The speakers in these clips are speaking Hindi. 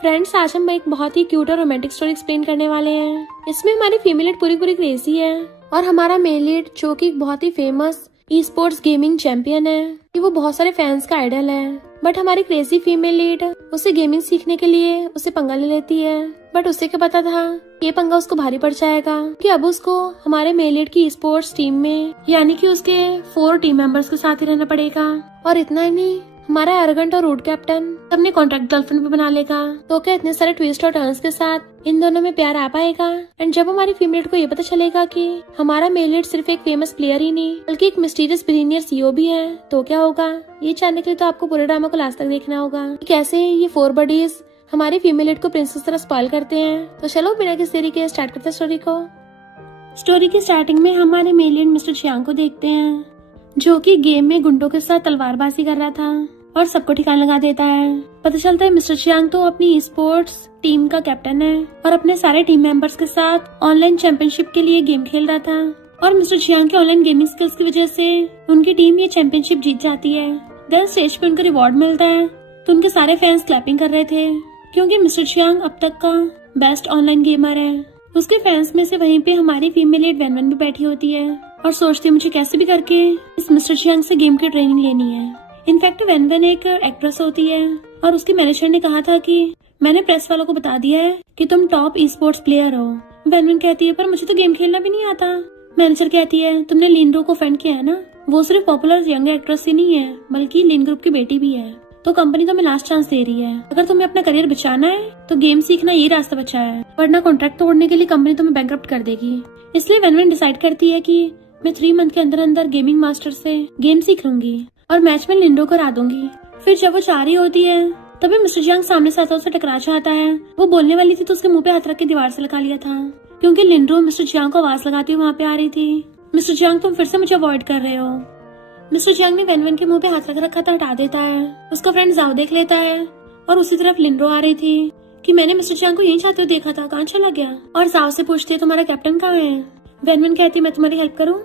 फ्रेंड्स, आज हम एक बहुत ही क्यूट और रोमांटिक स्टोरी एक्सप्लेन करने वाले हैं। इसमें हमारी फीमेल लीड पूरी पूरी क्रेजी है और हमारा मेल लीड जो कि बहुत ही famous esports gaming champion है कि वो बहुत सारे फैंस का आइडल है। बट हमारी क्रेजी फीमेल लीड उसे गेमिंग सीखने के लिए उसे पंगा ले लेती है। बट उसे क्या पता था ये पंगा उसको भारी पड़ जाएगा कि अब उसको हमारे मेल लीड की स्पोर्ट्स टीम में यानी कि उसके 4 टीम मेंबर्स के साथ ही रहना पड़ेगा। और इतना ही नहीं, हमारा एरोगेंट और रूड कैप्टन अपने कॉन्ट्रैक्ट गर्लफ्रेंड भी बना लेगा। तो क्या इतने सारे ट्विस्ट और टर्न्स के साथ इन दोनों में प्यार आ पाएगा? एंड जब हमारी फीमेल को ये पता चलेगा कि हमारा मेल लीड सिर्फ एक फेमस प्लेयर ही नहीं बल्कि एक मिस्टीरियस बिलीनियर सीईओ भी है, तो क्या होगा? ये जानने के लिए तो आपको पूरे ड्रामा को लास्ट तक देखना होगा कि कैसे ये 4 बडीज हमारी फीमेल लीड को प्रिंसेस तरह स्पॉइल करते हैं। तो चलो बिना किसी देरी के स्टार्ट करते हैं स्टोरी को। स्टोरी की स्टार्टिंग में हमारे मेल लीड मिस्टर चियांग को देखते हैं जो कि गेम में गुंडों के साथ तलवारबाजी कर रहा था और सबको ठिकाना लगा देता है। पता चलता है मिस्टर चियांग तो अपनी स्पोर्ट्स टीम का कैप्टन है और अपने सारे टीम मेंबर्स के साथ ऑनलाइन चैंपियनशिप के लिए गेम खेल रहा था। और मिस्टर चियांग के ऑनलाइन गेमिंग स्किल्स की वजह से उनकी टीम ये चैंपियनशिप जीत जाती है। देन स्टेज पे उनको रिवॉर्ड मिलता है तो उनके सारे फैंस क्लैपिंग कर रहे थे क्योंकि मिस्टर चियांग अब तक का बेस्ट ऑनलाइन गेमर है। उसके फैंस में से वहीं पे हमारी फीमेल लीड वेनवेन भी बैठी होती है और सोचती है मुझे कैसे भी करके इस मिस्टर चियांग से गेम की ट्रेनिंग लेनी है। इनफैक्ट वेनवेन एक एक्ट्रेस होती है और उसके मैनेजर ने कहा था कि मैंने प्रेस वालों को बता दिया है कि तुम टॉप ई स्पोर्ट्स प्लेयर हो। वेनवेन कहती है पर मुझे तो गेम खेलना भी नहीं आता। मैनेजर कहती है तुमने लिन रो को ऑफेंड किया है ना, वो सिर्फ पॉपुलर यंग एक्ट्रेस ही नहीं है बल्कि लिन ग्रुप की बेटी भी है। तो कंपनी तुम्हें लास्ट चांस दे रही है, अगर तुम्हें अपना करियर बचाना है तो गेम सीखना ये रास्ता बचा है, वरना कॉन्ट्रैक्ट तोड़ने के लिए कंपनी तुम्हें बैंकरप्ट कर देगी। इसलिए वेनवेन डिसाइड करती है कि मैं 3 मंथ के अंदर अंदर गेमिंग मास्टर से गेम सीख लूंगी और मैच में लिंडो को हरा दूंगी। फिर जब वो जा रही होती है तभी मिस्टर चियांग सामने से आता, उसे टकरा चाहता है। वो बोलने वाली थी तो उसके मुंह पे हाथ रख के दीवार से लगा लिया था क्योंकि लिंडो मिस्टर चियांग को आवाज लगाती हुई वहाँ पे आ रही थी। मिस्टर चियांग तुम फिर से मुझे अवॉइड कर रहे हो। मिस्टर चियांग ने वेनवेन के मुंह पे हाथ रख रखा था, हटा देता है। उसका फ्रेंड जाओ देख लेता है और उसी तरफ लिंडो आ रही थी कि मैंने मिस्टर चियांग को यहीं चाहते हुए देखा था, कहाँ चला गया? और जाओ से पूछती है तुम्हारा कैप्टन कहाँ है? वेनवेन कहती मैं तुम्हारी हेल्प करूँ।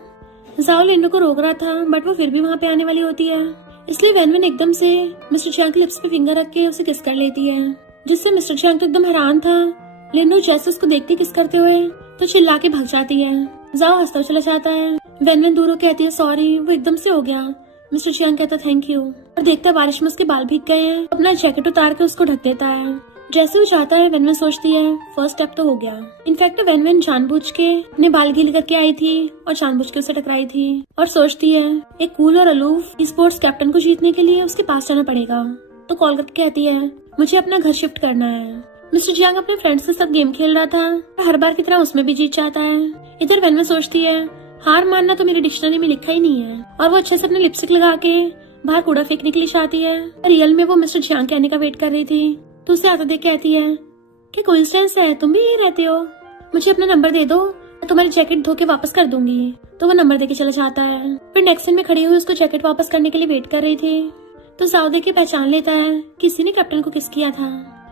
जाओ लिंडो को रोक रहा था बट वो फिर भी वहाँ पे आने वाली होती है, इसलिए वेनवेन एकदम से मिस्टर चियांग के लिप्स पे फिंगर रख के उसे किस कर लेती है, जिससे मिस्टर चियांग तो एकदम हैरान था। लिंडो जैसे उसको देखती किस करते हुए तो चिल्ला के भाग जाती है। जाओ हंसता चला जाता है। वेनवेन दूर होकर कहती है सॉरी, वो एकदम से हो गया। मिस्टर चियांग कहता थैंक यू और देखता बारिश में उसके बाल भीग गए हैं, अपना जैकेट उतार के उसको ढक देता है। जैसे वो चाहता है वेनवेन सोचती है फर्स्ट स्टेप तो हो गया। इनफैक्ट वेनवेन जानबूझ के अपने बाल गीले करके आई थी और जानबूझ के उसे टकराई थी और सोचती है एक कूल और अलूफ स्पोर्ट्स कैप्टन को जीतने के लिए उसके पास जाना पड़ेगा। तो कॉल करके कहती है मुझे अपना घर शिफ्ट करना है। मिस्टर चियांग अपने फ्रेंड्स के साथ गेम खेल रहा था, हर बार की तरह उसमें भी जीत चाहता है। इधर वेनवेन सोचती है हार मानना तो मेरी डिक्शनरी में लिखा ही नहीं है, और वो अच्छे से अपने लिपस्टिक लगा के बाहर कूड़ा फेंकने के लिए चाहती है। रियल में वो मिस्टर चियांग के आने का वेट कर रही थी तो उसे आता देख कहती है कि कोइंसिडेंस है, तुम भी यही रहते हो, मुझे अपना नंबर दे दो, मैं तुम्हारी जैकेट धो के वापस कर दूंगी। तो वो नंबर देके चला जाता है। फिर नेक्स्ट सीन में खड़ी हुई उसको जैकेट वापस करने के लिए वेट कर रही थी तो जाओ देख के पहचान लेता है किसी ने कैप्टन को किस किया था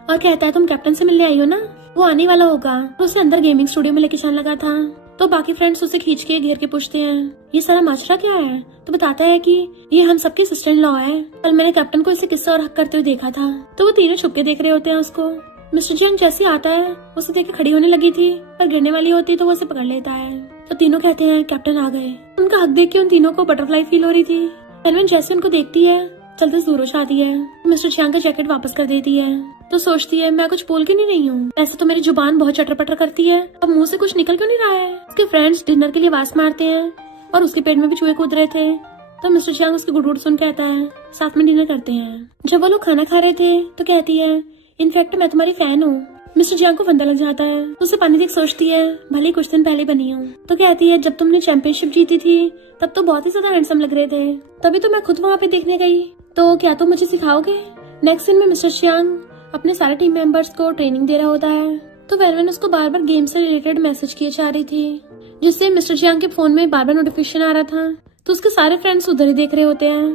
और कहता है तुम कैप्टन से मिलने आई हो ना, वो आने वाला होगा। तो उसे अंदर गेमिंग स्टूडियो में लेके जाने लगा था। तो बाकी फ्रेंड्स उसे खींच के घेर के पूछते हैं ये सारा माजरा क्या है? तो बताता है कि ये हम सबके सिस्टर इन लॉ है, कल मैंने कैप्टन को इसे किस्सा और हक करते हुए देखा था। तो वो तीनों छुप के देख रहे होते हैं उसको। मिस्टर चियांग जैसे आता है उसे देख के खड़ी होने लगी थी पर गिरने वाली होती है तो वो उसे पकड़ लेता है। तो तीनों कहते हैं कैप्टन आ गए। उनका हक देख के उन तीनों को बटरफ्लाई फील हो रही थी। वेनवेन जैसे उनको देखती है चलते दूर हो जाती है। मिस्टर चियांग का जैकेट वापस कर देती है तो सोचती है मैं कुछ बोल क्यों नहीं रही हूँ, ऐसे तो मेरी जुबान बहुत चटर पटर करती है, अब मुंह से कुछ निकल क्यों नहीं रहा है। उसके फ्रेंड्स डिनर के लिए आवाज मारते हैं और उसके पेट में भी चूहे कूद रहे थे। तो मिस्टर चियांग उसकी गुड़गुड़ सुन कहता है साथ में डिनर करते हैं। जब वो लोग खाना खा रहे थे तो कहती है इनफैक्ट मैं तुम्हारी फैन हूँ। मिस्टर चियांग को फंदा लग जाता है तो उसे पानी देख सोचती है भले कुछ दिन पहले बनी हूँ। तो कहती है जब तुमने चैंपियनशिप जीती थी तब तो बहुत ही ज्यादा हैंडसम लग रहे थे, तभी तो मैं खुद वहाँ पे देखने गई, तो क्या तुम मुझे सिखाओगे? नेक्स्ट सीन में मिस्टर चियांग अपने सारे टीम मेंबर्स को ट्रेनिंग दे रहा होता है। तो वेनवेन उसको बार बार गेम से रिलेटेड मैसेज किए जा रही थी जिससे मिस्टर चियांग के फोन में बार बार नोटिफिकेशन आ रहा था। तो उसके सारे फ्रेंड्स उधर ही देख रहे होते हैं।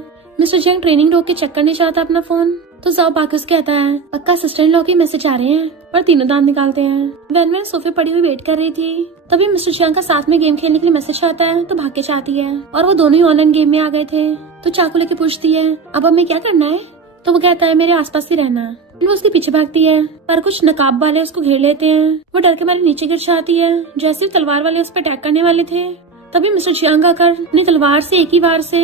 मिस्टर चियांग ट्रेनिंग रोक के चेक करने चाहता अपना फोन तो जाओ बाकुस कहता है पक्का सिस्टर इन लॉ के मैसेज आ रहे हैं, और तीनों दांत निकालते हैं। वेनवेन सोफे पड़ी हुई वेट कर रही थी तभी मिस्टर चियांग का साथ में गेम खेलने के लिए मैसेज आता है तो भाग के चाहती है और वो दोनों ही ऑनलाइन गेम में आ गए थे। तो चाकू लेके पूछती है अब हमें क्या करना है? तो वो कहता है मेरे आसपास ही रहना। वो उसके पीछे भागती है पर कुछ नकाब वाले उसको घेर लेते हैं। वो डर के मारे नीचे गिर जाती है। जैसे तलवार वाले उस पर अटैक करने वाले थे तभी मिस्टर चियांग आकर अपनी तलवार से एक ही बार से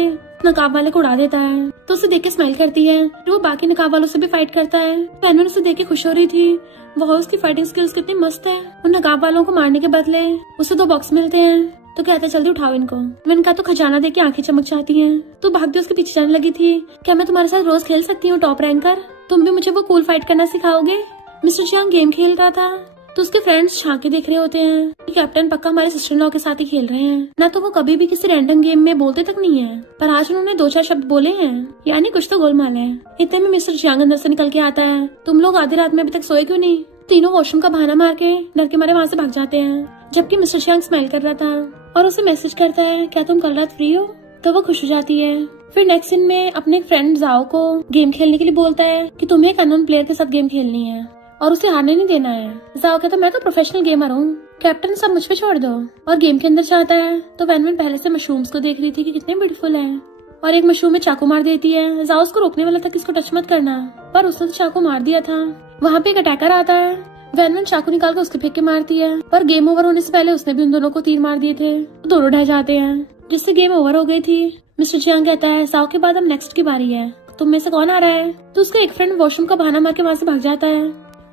नकाब वाले को उड़ा देता है। तो उसे देख के स्माइल करती है। वो बाकी नकाब वालों से भी फाइट करता है। वैनवन उसे देख के खुश हो रही थी। वह उसकी फाइटिंग स्किल्स कितनी मस्त है। उन नकाब वालों को मारने के बदले उसे 2 बॉक्स मिलते हैं। तो कहता है जल्दी उठाओ इनको। मैंने कहा तो खजाना देख के आंखें चमक जाती हैं। तो भागते उसके पीछे जाने लगी थी। क्या मैं तुम्हारे साथ रोज खेल सकती हूँ टॉप रैंक कर? तुम भी मुझे वो कूल फाइट करना सिखाओगे? मिस्टर चियांग गेम खेल रहा था तो उसके फ्रेंड्स झांके देख रहे होते हैं कि कैप्टन पक्का हमारे सिस्टर इन लॉ के साथ ही खेल रहे हैं। ना तो वो कभी भी किसी रैंडम गेम में बोलते तक नहीं है, पर आज उन्होंने 2-4 शब्द बोले हैं, यानी कुछ तो गोलमाल है। इतने में मिस्टर चियांग अंदर से निकल के आता है। तुम लोग आधी रात में अभी तक सोए क्यों नहीं? तीनों वॉशरूम का बहाना मार के डर के मारे वहाँ से भाग जाते हैं। जबकि मिस्टर चियांग स्माइल कर रहा था और उसे मैसेज करता है क्या तुम कल रात फ्री हो? तो वो खुश हो जाती है। फिर नेक्स्ट सीन में अपने फ्रेंड जाओ को गेम खेलने के लिए बोलता है कि तुम्हें एक अननोन प्लेयर के साथ गेम खेलनी है और उसे हारने नहीं देना है। जाओ कहता मैं तो प्रोफेशनल गेमर हूँ, कैप्टन सब मुझ पे छोड़ दो। और गेम के अंदर जाता है तो वैनवन पहले से मशरूम्स को देख रही थी कि कितने ब्यूटीफुल है और एक मशरूम में चाकू मार देती है। जाओ उसको रोकने वाला था कि इसको टच मत करना, पर उसने तो चाकू मार दिया था। वहाँ पे एक अटैकर आता है। वैनवन चाकू निकाल कर उसके फेंक के मारती है, पर गेम ओवर होने से पहले उसने भी उन दोनों को तीर मार दिए थे। तो दोनों ढह जाते हैं, जिससे गेम ओवर हो गई थी। मिस्टर चियांग कहता है जाओ के बाद अब नेक्स्ट की बारी है, तुम में से कौन आ रहा है? तो उसका एक फ्रेंड वॉशरूम का बहाना मार के वहाँ से भाग जाता है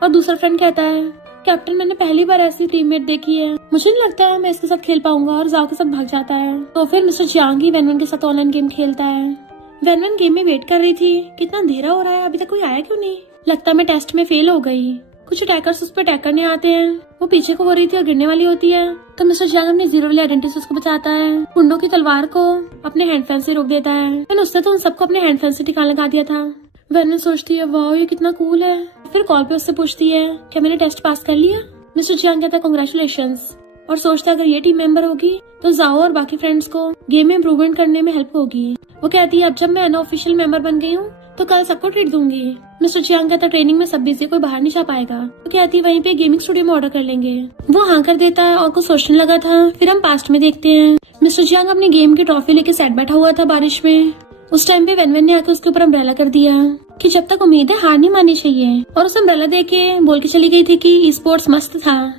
और दूसरा फ्रेंड कहता है कैप्टन मैंने पहली बार ऐसी टीममेट देखी है, मुझे नहीं लगता है मैं इसके साथ खेल पाऊंगा। और जाओ के साथ भाग जाता है। तो फिर मिस्टर चियांग ही वैनवन के साथ ऑनलाइन गेम खेलता है। वैनवन गेम में वेट कर रही थी कितना अंधेरा हो रहा है, अभी तक कोई आया क्यों नहीं? लगता मैं टेस्ट में फेल हो गई। कुछ अटैकर्स उस पर अटैक करने आते हैं। वो पीछे को हो रही थी और गिरने वाली होती है। तो मिस्टर चियांग अपनी जीरो वाली आइडेंटिटी से उसको बचाता है। कुंडो की तलवार को अपने हैंड फैन से रोक देता है। लेकिन उसने तो उन सबको अपने हैंड फैन से ठिकाना लगा दिया था। वैनवन सोचती है वाह ये कितना कूल है। फिर कॉल पे उससे पूछती है क्या मैंने टेस्ट पास कर लिया? मिस्टर चियांग कहता है कांग्रेचुलेशंस और सोचता है अगर ये टीम मेंबर होगी तो जाओ और बाकी फ्रेंड्स को गेम में इम्प्रूवमेंट करने में हेल्प होगी। वो कहती है अब जब मैं अनऑफिशियल मेंबर बन गई हूँ तो कल सबको ट्रीट दूंगी। मिस्टर चियांग कहता ट्रेनिंग में सब बिजी, कोई बाहर नहीं जा पाएगा। तो कहती वहीं पे गेमिंग स्टूडियो में ऑर्डर कर लेंगे। वो हाँ कर देता है और कुछ सोचने लगा था। फिर हम पास्ट में देखते हैं मिस्टर चियांग अपनी गेम की ट्रॉफी लेके सेट बैठा हुआ था बारिश में। उस टाइम पे वैनवन ने आके उसके ऊपर अम्ब्रेला कर दिया कि जब तक उम्मीद है हार नहीं माननी चाहिए, और उस अम्ब्रेला दे के बोल के चली गई थी कि ई स्पोर्ट्स मस्त था।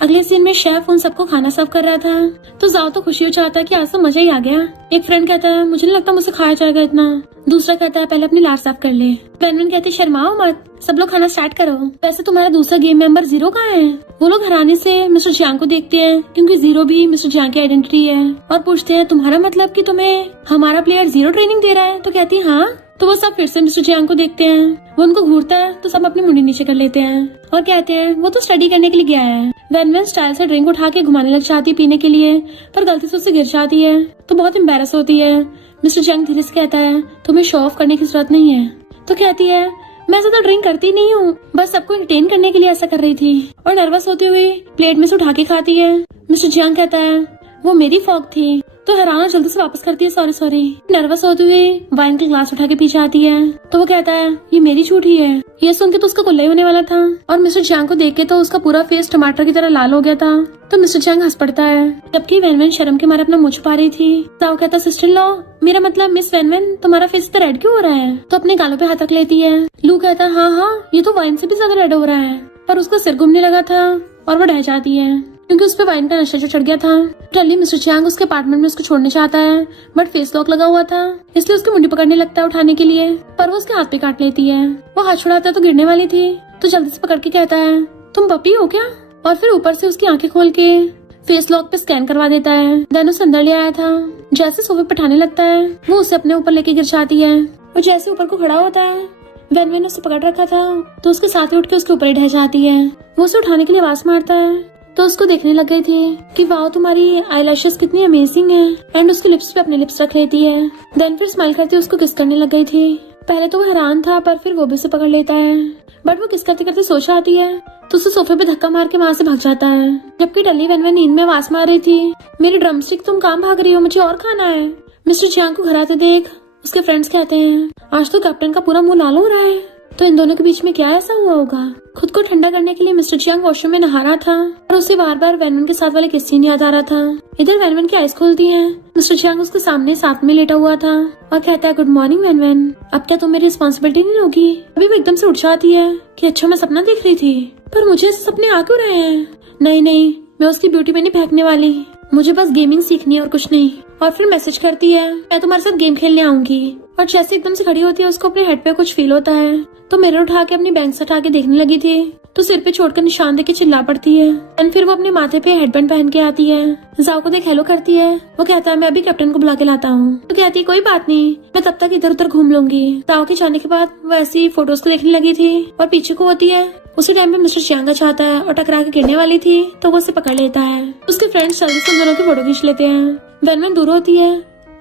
अगले सीन में शेफ उन सबको खाना सर्व कर रहा था। तो जाओ तो खुशी हो चाहता है कि आज तो मजा ही आ गया। एक फ्रेंड कहता है मुझे नहीं लगता मुझसे खाया जाएगा इतना। दूसरा कहता है पहले अपनी लार साफ कर ले। वैनवन कहते शर्माओ मत, सब लोग खाना स्टार्ट करो। वैसे तुम्हारा दूसरा गेम मेंबर जीरो कहाँ है? वो लोग हैरानी से मिस्टर चियांग को देखते हैं क्योंकि जीरो भी मिस्टर चियांग की आइडेंटिटी है, और पूछते हैं तुम्हारा मतलब कि तुम्हें हमारा प्लेयर जीरो ट्रेनिंग दे रहा है? तो कहती है हाँ। तो वो सब फिर से मिस्टर चियांग को देखते हैं। वो उनको घूरता है तो सब अपनी मुंडी नीचे कर लेते हैं और कहते हैं वो तो स्टडी करने के लिए गया है। वैनवन स्टाइल से ड्रिंक उठा के घुमाने लग जाती पीने के लिए, पर गलती से उससे गिर जाती है तो बहुत एम्बैरस होती है। मिस्टर चियांग धीरे से कहता है तुम्हें शो ऑफ करने की जरूरत नहीं है। तो कहती है मैं ज्यादा ड्रिंक करती नहीं हूँ, बस सबको एंटरटेन करने के लिए ऐसा कर रही थी। और नर्वस होते हुए प्लेट में से उठा के खाती है। मिस्टर चियांग कहता है वो मेरी फॉग थी। तो हैरान जल्दी से वापस करती है सॉरी सॉरी। नर्वस होते हुए वाइन का ग्लास उठा के पीछे आती है। तो वो कहता है ये मेरी झूठी है। ये सुन के तो उसका कुल्ला ही होने वाला था, और मिस्टर चियांग को देख के तो उसका पूरा फेस टमाटर की तरह लाल हो गया था। तो मिस्टर चियांग हंस पड़ता है, जबकि वैनवन शर्म के मारे अपना मुंह छुपा रही थी। ताओ कहता सिस्टर इन लॉ, मेरा मतलब मिस वैनवन तुम्हारा फेस इतना रेड क्यों हो रहा है? तो अपने गालों पे हाथ रख लेती है। लू कहता है हाँ ये तो वाइन से भी ज्यादा रेड हो रहा है। पर उसका सिर घूमने लगा था और वो ढह जाती है क्योंकि उस पे वाइन का नशा जो चढ़ गया था। जल्दी मिस्टर चियांग उसके अपार्टमेंट में उसको छोड़ने चाहता है, बट फेस लॉक लगा हुआ था इसलिए उसकी मुंडी पकड़ने लगता है उठाने के लिए, पर वो उसके हाथ पे काट लेती है। वो हाथ छुड़ाता है तो गिरने वाली थी, तो जल्दी से पकड़ के कहता है तुम पपी हो क्या? और फिर ऊपर से उसकी आंखें खोल के फेस लॉक पे स्कैन करवा देता है। देन उसे अंदर ले आया था। जैसे सोफे पे बैठाने लगता है वो उसे अपने ऊपर लेके गिर जाती है। वो जैसे ऊपर को खड़ा होता है वैनवन ने उसे पकड़ रखा था तो उसके साथ उठ के उसके ऊपर ही ढह जाती है। वो उसे उठाने के लिए आवाज मारता है तो उसको देखने लग गई थी कि वाह तुम्हारी आईलैशेस कितनी अमेजिंग है, एंड उसके लिप्स पे अपने लिप्स रख लेती है। देन फिर स्माइल करती उसको किस करने लग गई थी। पहले तो वो हैरान था पर फिर वो भी उसे पकड़ लेता है, बट वो किस करते करते सोच आती है तो उसे सोफे पे धक्का मार के वहाँ से भाग जाता है। जबकि डली वैनवन नींद में आवाज मार रही थी मेरी ड्रमस्टिक तुम काम भाग रही हो, मुझे और खाना है। मिस्टर चियांग को घर आते देख उसके फ्रेंड्स कहते हैं आज तो कैप्टन का पूरा मुंह लाल हो रहा है। तो इन दोनों के बीच में क्या ऐसा हुआ होगा? खुद को ठंडा करने के लिए मिस्टर चियांग वॉशरूम में नहा रहा था और उसे बार बार वैनवन के साथ वाले किस सीन याद आ रहा था। इधर वैनवन की आइज खुलती है। मिस्टर चियांग उसके सामने साथ में लेटा हुआ था और कहता है, गुड मॉर्निंग वैनवन, अब क्या तुम मेरी रिस्पॉन्सिबिलिटी नहीं होगी? अभी वो एकदम से उठ जाती है कि अच्छा मैं सपना देख रही थी, पर मुझे ऐसे सपने आ क्यों रहे हैं? नहीं, मैं उसकी ब्यूटी में नहीं फेंकने वाली, मुझे बस गेमिंग सीखनी है और कुछ नहीं। और फिर मैसेज करती है, मैं तुम्हारे साथ गेम खेलने आऊंगी। और जैसे एकदम से खड़ी होती है उसको अपने हेड पे कुछ फील होता है, तो मिरर उठा के अपनी बैंक से हटा के देखने लगी थी तो सिर पे छोड़कर निशान देके चिल्ला पड़ती है। एंड फिर वो अपने माथे पे हेडबैंड पहन के आती है। जाओ को देख हेलो करती है। वो कहता है, मैं अभी कैप्टन को बुला के लाता हूँ। तो कहती है, कोई बात नहीं, मैं तब तक इधर उधर घूम लूंगी। जाओ के जाने के बाद वो ऐसी फोटोज को देखने लगी थी और पीछे को होती है। उसी टाइम पे मिस्टर चियांग चाहता है और टकरा के गिरने वाली थी तो वो उसे पकड़ लेता है। उसके फ्रेंड्स जल्दी से उन दोनों की फोटो खींच लेते हैं। वैनवन दूर होती है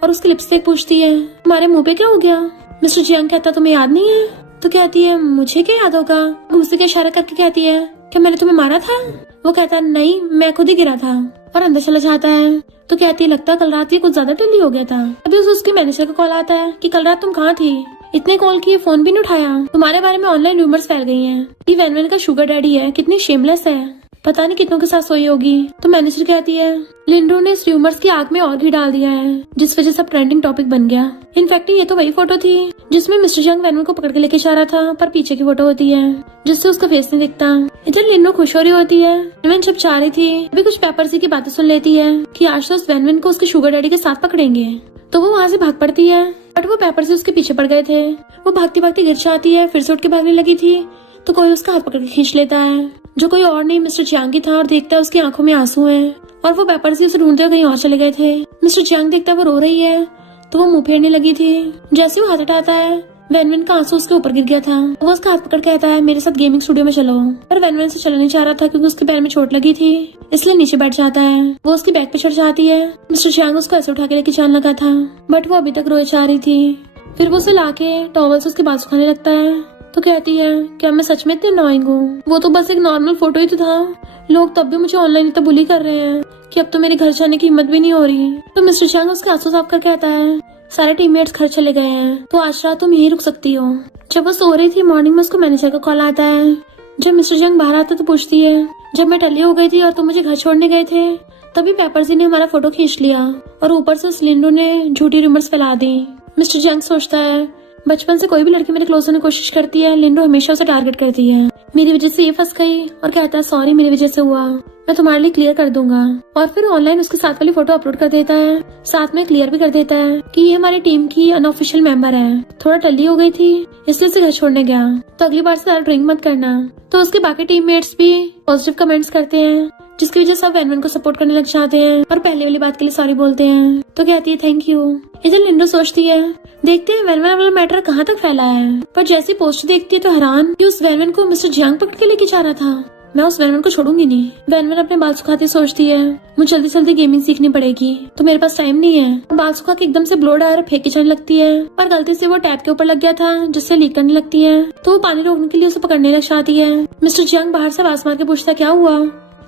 और उसकी लिपस्टिक पूछती है, तुम्हारे मुंह पे क्या हो गया? मिस्टर चियांग कहता, तुम्हें याद नहीं है? तो कहती है, मुझे क्या याद होगा? घूसे के इशारा करके कहती है, क्या मैंने तुम्हें मारा था? वो कहता है, नहीं, मैं खुद ही गिरा था। और अंदर चला जाता है। तो कहती है, लगता है कल रात ये कुछ ज्यादा टल्ली हो गया था। अभी उसके मैनेजर का कॉल आता है कि कल रात तुम कहाँ थी? इतने कॉल किए, फोन भी नहीं उठाया। तुम्हारे बारे में ऑनलाइन रूमर्स फैल गई हैं कि वैनवन का शुगर डैडी है, कितनी शेमलेस है, पता नहीं कितनों के साथ सोई होगी। तो मैनेजर कहती है, लिंडो ने इस रूमर्स की आग में और घी डाल दिया है, जिस वजह से ट्रेंडिंग टॉपिक बन गया। इनफैक्ट ये तो वही फोटो थी जिसमें मिस्टर चियांग वैनवन को पकड़ के लेके जा रहा था, पर पीछे की फोटो होती है जिससे उसका फेस नहीं दिखता। इधर लिंडो खुश हो रही होती है। वैनवन जब चाह रही थी अभी कुछ पेपरसी की बातें सुन लेती है कि आज तो उस वैनवन को उसके शुगर डैडी के साथ पकड़ेंगे। तो वो वहाँ से भाग पड़ती है, बट वो पेपरसी उसके पीछे पड़ गए थे। वो भागती भागती गिर जाती है, फिर से उठ के भागने लगी थी तो कोई उसका हाथ पकड़ के खींच लेता है, जो कोई और नहीं मिस्टर चियांग की था। और देखता है उसकी आंखों में आंसू हैं और वो पेपरसी उसे ढूंढते हुए कहीं और चले गए थे। मिस्टर चियांग देखता है वो रो रही है तो वो मुंह फेरने लगी थी। जैसे वो हाथ हटाता है, वैनवन का आंसू उसके ऊपर गिर गया था। वो उसका हाथ पकड़ कहता है, मेरे साथ गेमिंग स्टूडियो में चलो। पर वैनवन से चला नहीं चाह रहा था क्योंकि उसके पैर में चोट लगी थी, इसलिए नीचे बैठ जाता है। वो उसकी बैग पे चढ़ जाती है। मिस्टर चियांग उसको ऐसे उठा के लेके जाने लगा था, बट वो अभी तक रोए जा रही थी। फिर वो उसे लाके टॉवल से उसके बाल सुखाने लगता है। तो कहती है, क्या मैं सच में इतनी अनोइंग हूँ? वो तो बस एक नॉर्मल फोटो ही तो था, लोग तब भी मुझे ऑनलाइन इतना बुली कर रहे हैं कि अब तो मेरे घर जाने की हिम्मत भी नहीं हो रही। तो मिस्टर चियांग उसके आंसू साफ कर कहता है, सारे टीममेट्स घर चले गए हैं तो आज रात तुम यहीं रुक सकती हो। जब वो सो रही थी मॉर्निंग में उसको मैनेजर का कॉल आता है। जब मिस्टर चियांग बाहर आता तो पूछती है, जब मैं टल्ली हो गई थी और तुम मुझे घर छोड़ने गए थे तभी पेपरसी ने हमारा फोटो खींच लिया और ऊपर से उस लिंडो ने झूठी रूमर्स फैला दी। मिस्टर चियांग सोचता है, बचपन से कोई भी लड़की मेरे क्लोज होने की कोशिश करती है, लिंडो हमेशा उसे टारगेट करती है। मेरी वजह से ये फंस गई और कहता है, सॉरी मेरी वजह से हुआ, मैं तुम्हारे लिए क्लियर कर दूंगा। और फिर ऑनलाइन उसके साथ वाली फोटो अपलोड कर देता है, साथ में क्लियर भी कर देता है कि ये हमारी टीम की अनऑफिशियल मेंबर है, थोड़ा टल्ली हो गई थी इसलिए उसे घर छोड़ने गया, तो अगली बार से ज्यादा ड्रिंक मत करना। तो उसके बाकी टीममेट्स भी पॉजिटिव कमेंट्स करते हैं, जिसकी वजह से सब वैनवन को सपोर्ट करने लग जाते हैं और पहले वाली बात के लिए सॉरी बोलते हैं। तो कहती है, थैंक यू। इधर लिंडो सोचती है, देखते हैं वैनवन वाला मैटर कहाँ तक फैला है। पर जैसी पोस्ट देखती है तो हैरान कि उस वैनवन को मिस्टर चियांग पकड़ के लेके जा रहा था। मैं उस वैनवन को छोड़ूंगी नहीं। वैनवन अपने बाल सुखाते सोचती है, मुझे जल्दी जल्दी गेमिंग सीखनी पड़ेगी, तो मेरे पास टाइम नहीं है। बाल सुखा के एकदम से ब्लो ड्रायर फेंक के जाने लगती है, पर गलती से वो टैप के ऊपर लग गया था जिससे लीक करने लगती है। तो वो पानी रोकने के लिए उसे पकड़ने लग जाती है। मिस्टर चियांग बाहर से आवाज मार के पूछता, क्या हुआ?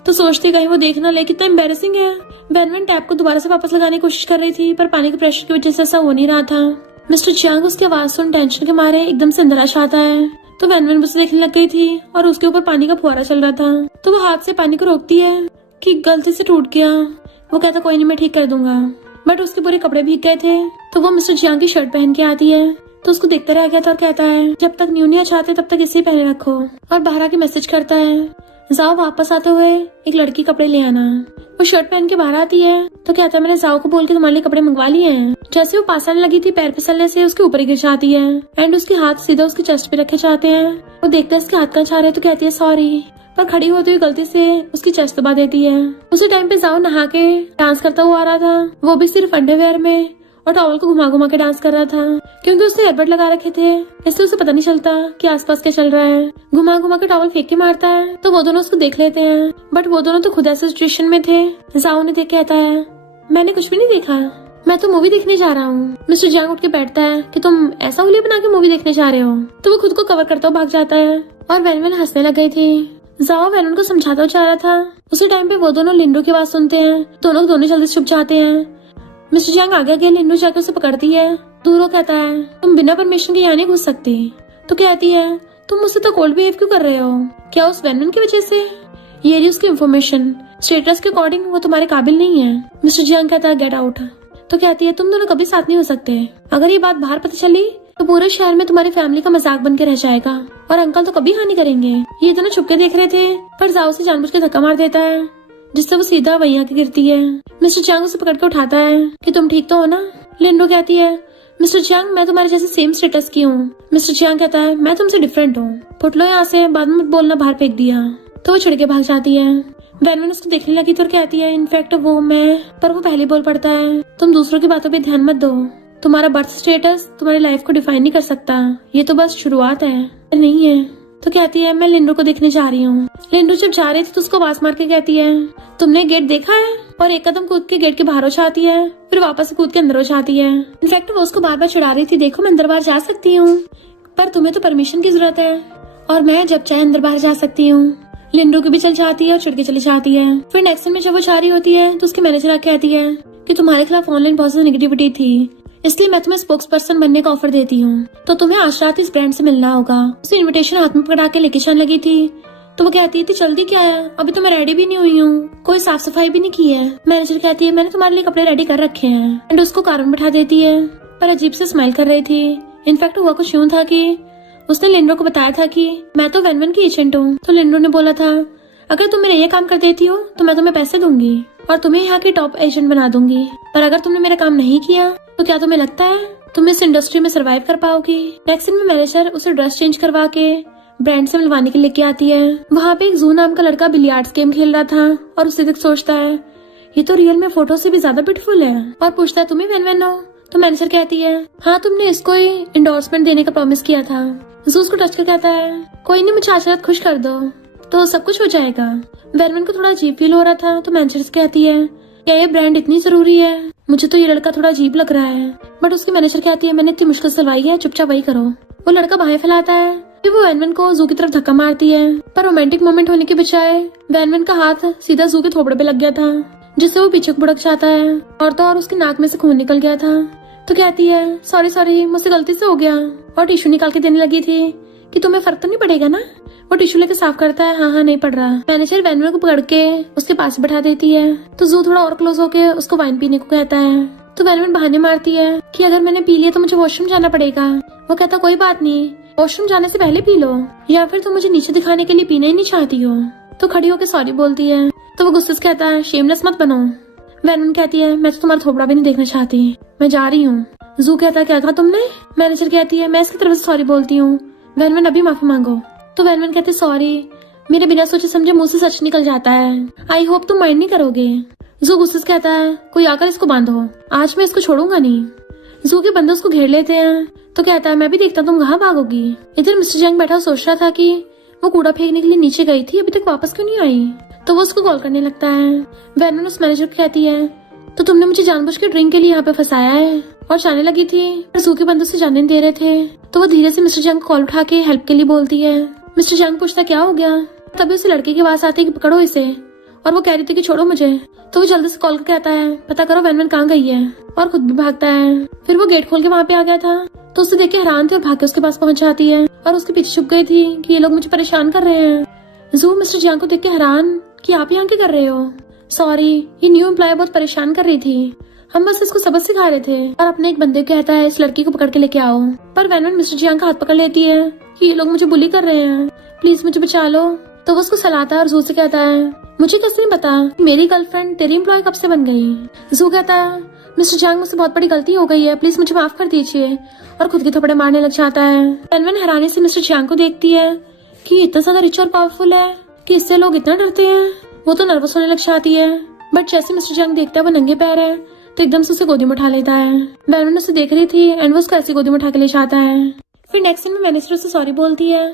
तो सोचती कहीं वो देखना ले, कितना एम्बैरेसिंग है। वैनवन टैप को दोबारा से वापस लगाने की कोशिश कर रही थी, पर पानी के प्रेशर की वजह से ऐसा हो नहीं रहा था। मिस्टर चियांग उसकी आवाज सुन टेंशन के मारे एकदम से अंदर आ जाता है। तो वैनवन उसे देखने लग गई थी और उसके ऊपर पानी का फुहारा चल रहा था। तो वो हाथ से पानी को रोकती है कि गलती से टूट गया। वो कहता, कोई नहीं, मैं ठीक कर दूंगा। बट उसके पूरे कपड़े भीग गए थे। तो वो मिस्टर चियांग की शर्ट पहन के आती है तो उसको देखता रह गया था और कहता है, जब तक न्यू नहीं आ चाहते तब तक इसे पहने रखो। और बाहर आके मैसेज करता है, जाओ वापस आते हुए एक लड़की कपड़े ले आना। वो शर्ट पहन के बाहर आती है तो कहता है, मैंने जाओ को बोल के तुम्हारे लिए कपड़े मंगवा लिए हैं। जैसे वो पास आने लगी थी, पैर फिसलने से उसके ऊपर गिर जाती है एंड उसके हाथ सीधा उसके चेस्ट पे रखे जाते हैं। वो देखता है उसके हाथ का छा रहे तो कहती है, सॉरी, पर खड़ी होती हुई गलती से उसकी चेस्ट दबा देती है। उसी टाइम पे जाओ नहा के डांस करता हुआ आ रहा था, वो भी सिर्फ अंडरवेयर में, और टॉवल को घुमा घुमा के डांस कर रहा था। क्योंकि उसने ईयरबड लगा रखे थे इसलिए उसे पता नहीं चलता कि आसपास क्या चल रहा है। घुमा घुमा के टॉवल फेंक के मारता है तो वो दोनों उसको देख लेते हैं, बट वो दोनों तो खुद ऐसे सिचुएशन में थे। जाओ ने देख कहता है, मैंने कुछ भी नहीं देखा, मैं तो मूवी देखने जा रहा हूँ। मिस्टर चियांग उठ के बैठता है कि तुम ऐसा उंगली बना के मूवी देखने जा रहे हो। तो वो खुद को कवर करता हुआ भाग जाता है और वैनवन हंसने लग गई थी। जाओ वैनवन को समझाता हुआ जा रहा था। उसी टाइम पे वो दोनों लिंडो की आवाज सुनते हैं, दोनों जल्दी छुप जाते हैं। मिस्टर चियांग आगे आगे लिंडो जाकर उसे पकड़ती है। दूर वो कहता है, तुम बिना परमिशन के यहाँ नहीं घुस सकती। तो कहती है, तुम मुझसे तो कोल्ड बिहेव क्यों कर रहे हो? क्या उस वैनवन की वजह से? ये रही उसकी इन्फॉर्मेशन, स्टेटस के अकॉर्डिंग वो तुम्हारे काबिल नहीं है। मिस्टर जियांग कहता है गेट आउट। तो कहती है तुम दोनों कभी साथ नहीं हो सकते। अगर ये बात बाहर पता चली तो पूरे शहर में तुम्हारी फैमिली का मजाक बन के रह जाएगा और अंकल तो कभी हानि करेंगे। ये दोनों छुपके देख रहे थे पर जाओ से जानबूझ के धक्का मार देता है जिससे वो सीधा वहीं आके गिरती है। मिस्टर जियांग उसे पकड़ के उठाता है कि तुम ठीक तो हो ना? लिंडो कहती है मिस्टर जियांग मैं तुम्हारे जैसे सेम स्टेटस की हूँ। मिस्टर जियांग कहता है मैं तुमसे डिफरेंट हूँ, फुट लो यहाँ से, बाद में मत बोलना, बाहर फेंक दिया। तो वो छिड़ के भाग जाती है। वैनवन उसको देखने लगी तो कहती है इनफैक्ट वो मैं, पर वो पहले बोल पड़ता है तुम दूसरों की बातों पे ध्यान मत दो, तुम्हारा बर्थ स्टेटस तुम्हारी लाइफ को डिफाइन नहीं कर सकता, ये तो बस शुरुआत है। नहीं है। तो कहती है मैं लिंडो को देखने जा रही हूँ। लिंडो जब जा रही थी तो उसको आवाज मार के कहती है तुमने गेट देखा है? और एक कदम कूद के गेट के बाहर हो जाती है, फिर वापस से कूद के अंदर हो जाती है। इनफैक्ट वो उसको बार बार चिढ़ा रही थी देखो मैं अंदर बाहर जा सकती हूँ पर तुम्हें तो परमिशन की जरूरत है और मैं जब चाहे अंदर बाहर जा सकती हूँ। लिंडो की भी चल जाती है और चिढ़ के चली जाती है। फिर नेक्स्ट में जब वो जा रही होती है तो उसकी मैनेजर आके कहती है कि तुम्हारे खिलाफ ऑनलाइन बहुत ज्यादा नेगेटिविटी थी, इसलिए मैं तुम्हें स्पोक्स पर्सन बनने का ऑफर देती हूँ। तो तुम्हें आज रात इस ब्रांड से मिलना होगा। उसे इनविटेशन हाथ में पकड़ा के लेके जाने लगी थी तो वो कहती थी जल्दी क्या है, अभी तो मैं रेडी भी नहीं हुई हूँ, कोई साफ सफाई भी नहीं की है। मैनेजर कहती है मैंने तुम्हारे लिए कपड़े रेडी कर रखे हैं एंड उसको कार में बिठा देती है पर अजीब से स्माइल कर रही थी। इनफैक्ट हुआ कुछ यूं था कि उसने लिंडो को बताया था कि मैं तो वैनवन की एजेंट हूँ। तो लिंडो ने बोला था अगर तुम मेरा ये काम कर देती हो तो मैं तुम्हें पैसे दूंगी और तुम्हें यहाँ की टॉप एजेंट बना दूंगी, पर अगर तुमने मेरा काम नहीं किया तो क्या तुम्हें लगता है तुम इस इंडस्ट्री में सरवाइव कर पाओगी? नेक्स्ट दिन में मैनेजर उसे ड्रेस चेंज करवा के ब्रांड से मिलवाने के लिए लेके आती है। वहाँ पे एक जू नाम का लड़का बिलियार्ड्स गेम खेल रहा था और उसे देख सोचता है ये तो रियल में फोटो से भी ज्यादा ब्यूटीफुल है और पूछता है तुम्हें वैनवन हो? तो मैनेजर कहती है हाँ तुमने इसको ही इंडोर्समेंट देने का प्रॉमिस किया था। जू उसको टच कर कहता है कोई नहीं मुझे आज रात खुश कर दो तो सब कुछ हो जाएगा। वैनवन को थोड़ा अजीब फील हो रहा था तो मैनेजर से कहती है क्या ये ब्रांड इतनी जरूरी है? मुझे तो ये लड़का थोड़ा अजीब लग रहा है। बट उसकी मैनेजर कहती है मैंने इतनी मुश्किल सिलवाई है, चुपचाप वही करो। वो लड़का बाहें फैलाता है फिर वो वैनवन को जू की तरफ धक्का मारती है पर रोमांटिक मोमेंट होने के बजाय वैनवन का हाथ सीधा जू के थोपड़े पे लग गया था जिससे वो पीछे बुड़क जाता है और तो और उसकी नाक में से खून निकल गया था। तो कहती है सॉरी मुझसे गलती से हो गया और टिश्यू निकाल के देने लगी थी कि तुम्हें फर्क तो नहीं पड़ेगा ना? वो टिश्यू लेके साफ करता है हाँ नहीं पड़ रहा। मैनेजर वैनवन को पकड़ के उसके पास बैठा देती है तो जू थोड़ा और क्लोज होके उसको वाइन पीने को कहता है। तो वैनवन बहाने मारती है कि अगर मैंने पी लिया तो मुझे वॉशरूम जाना पड़ेगा। वो कहता कोई बात नहीं, वॉशरूम जाने से पहले पी लो या फिर तुम मुझे नीचे दिखाने के लिए पीना ही नहीं चाहती हो। तो खड़ी होकर सॉरी बोलती है तो वो गुस्से से कहता है शेमलेस मत बनो। वैनवन कहती है मैं तो तुम्हारा थोपड़ा भी नहीं देखना चाहती, मैं जा रही हूँ। जू कहता है क्या कहा तुमने? मैनेजर कहती है मैं इसकी तरफ से सॉरी बोलती हूँ, वैनवन अभी माफी मांगो। तो वैनवन कहते सॉरी, मेरे बिना सोचे समझे मुंह से सच निकल जाता है, आई होप तुम माइंड नहीं करोगे। जू गुस्से से कहता है कोई आकर इसको बांधो, आज मैं इसको छोड़ूंगा नहीं। जू के बंदे उसको घेर लेते हैं तो कहता है मैं भी देखता तुम कहाँ भागोगी। इधर मिस्टर जियांग बैठा सोच रहा था कि वो कूड़ा फेंकने के लिए नीचे गई थी, अभी तक वापस क्यों नहीं आई। तो वो उसको कॉल करने लगता है। वैनवन उस मैनेजर को कहती है तो तुमने मुझे जानबूझ के ड्रिंक के लिए यहाँ पे फंसाया है और जाने लगी थी पर जू के बंदे से जाने दे रहे थे। तो वो धीरे से मिस्टर जियांग को कॉल उठा के हेल्प के लिए बोलती है। मिस्टर जियांग पूछता क्या हो गया? तभी उसे लड़के की आवाज आती है कि पकड़ो इसे और वो कह रही थी कि छोड़ो मुझे। तो वो जल्दी से कॉल करके आता है पता करो वैनवन कहाँ गई है और खुद भी भागता है। फिर वो गेट खोल के वहाँ पे आ गया था तो उसे देख के हैरान थी और भाग के उसके पास पहुंच जाती है और उसके पीछे छुप गई थी कि ये लोग मुझे परेशान कर रहे हैं। जू मिस्टर जियांग को देख के हैरान कि आप यहाँ क्या कर रहे हो? सॉरी, ये न्यू एम्प्लॉय बहुत परेशान कर रही थी, हम बस इसको सबक सिखा रहे थे। और अपने एक बंदे को कहता है इस लड़की को पकड़ के लेके आओ। पर वैनवन मिस्टर जियांग का हाथ पकड़ लेती है कि ये लोग मुझे बुली कर रहे हैं, प्लीज मुझे बचा लो। तो वो उसको सलाता है और जू से कहता है मुझे किसने बता मेरी गर्लफ्रेंड तेरी एम्प्लॉय कब से बन गई। जू कहता है मिस्टर जियांग मुझसे बहुत बड़ी गलती हो गई है, प्लीज मुझे माफ कर दीजिए और खुद के थप्पड़े मारने लग जाता है। वैनवन हैरानी से मिस्टर जियांग को देखती है कि इतना ज्यादा रिच और पावरफुल है कि इससे लोग इतना डरते हैं। वो तो नर्वस होने लग जाती है बट जैसे मिस्टर जियांग देखता है वो नंगे पैर है तो एकदम से उसे गोदी में उठा लेता है। वैनवन उसे देख रही थी एंड वो उसको ऐसी गोदी में उठा के ले जाता है। फिर नेक्स्ट दिन में मैनेजर उसे सॉरी बोलती है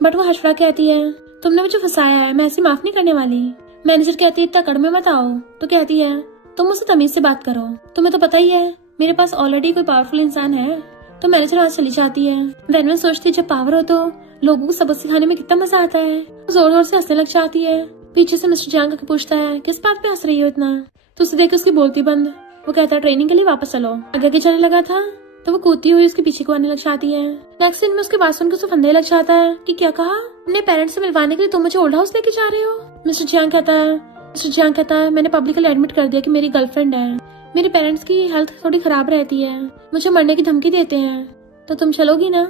बट वो हंसड़ा कहती है तुमने मुझे फंसाया है, मैं ऐसी माफ नहीं करने वाली। मैनेजर कहती है इतना कड़ में मत आओ। तो कहती है तुम मुझसे तमीज से बात करो, तुम्हें तो पता ही है मेरे पास ऑलरेडी कोई पावरफुल इंसान है। तो मैनेजर वहां चली जाती है। वैनवन सोचती है जब पावर हो तो लोगों को सबक सिखाने में कितना मजा आता है। जोर जोर से हंसने लग जाती है। पीछे से मिस्टर जियांग आके पूछता है किस बात पे हंस रही हो इतना? तो उसे देख उसकी बोलती बंद। वो कहता है ट्रेनिंग के लिए वापस चलो। आगे चलने लगा था तो वो कूदती हुई उसके पीछे को आने लग जाती है। नेक्स्ट सीन में उसके बात सुनकर उसे फंदे लग जाता है कि क्या कहा, अपने पेरेंट्स से मिलवाने के लिए तुम मुझे ओल्ड हाउस लेके जा रहे हो। मिस्टर जियांग कहता है मैंने पब्लिकली एडमिट कर दिया कि मेरी गर्लफ्रेंड है, मेरे पेरेंट्स की हेल्थ थोड़ी खराब रहती है, मुझे मरने की धमकी देते हैं, तो तुम चलोगी ना।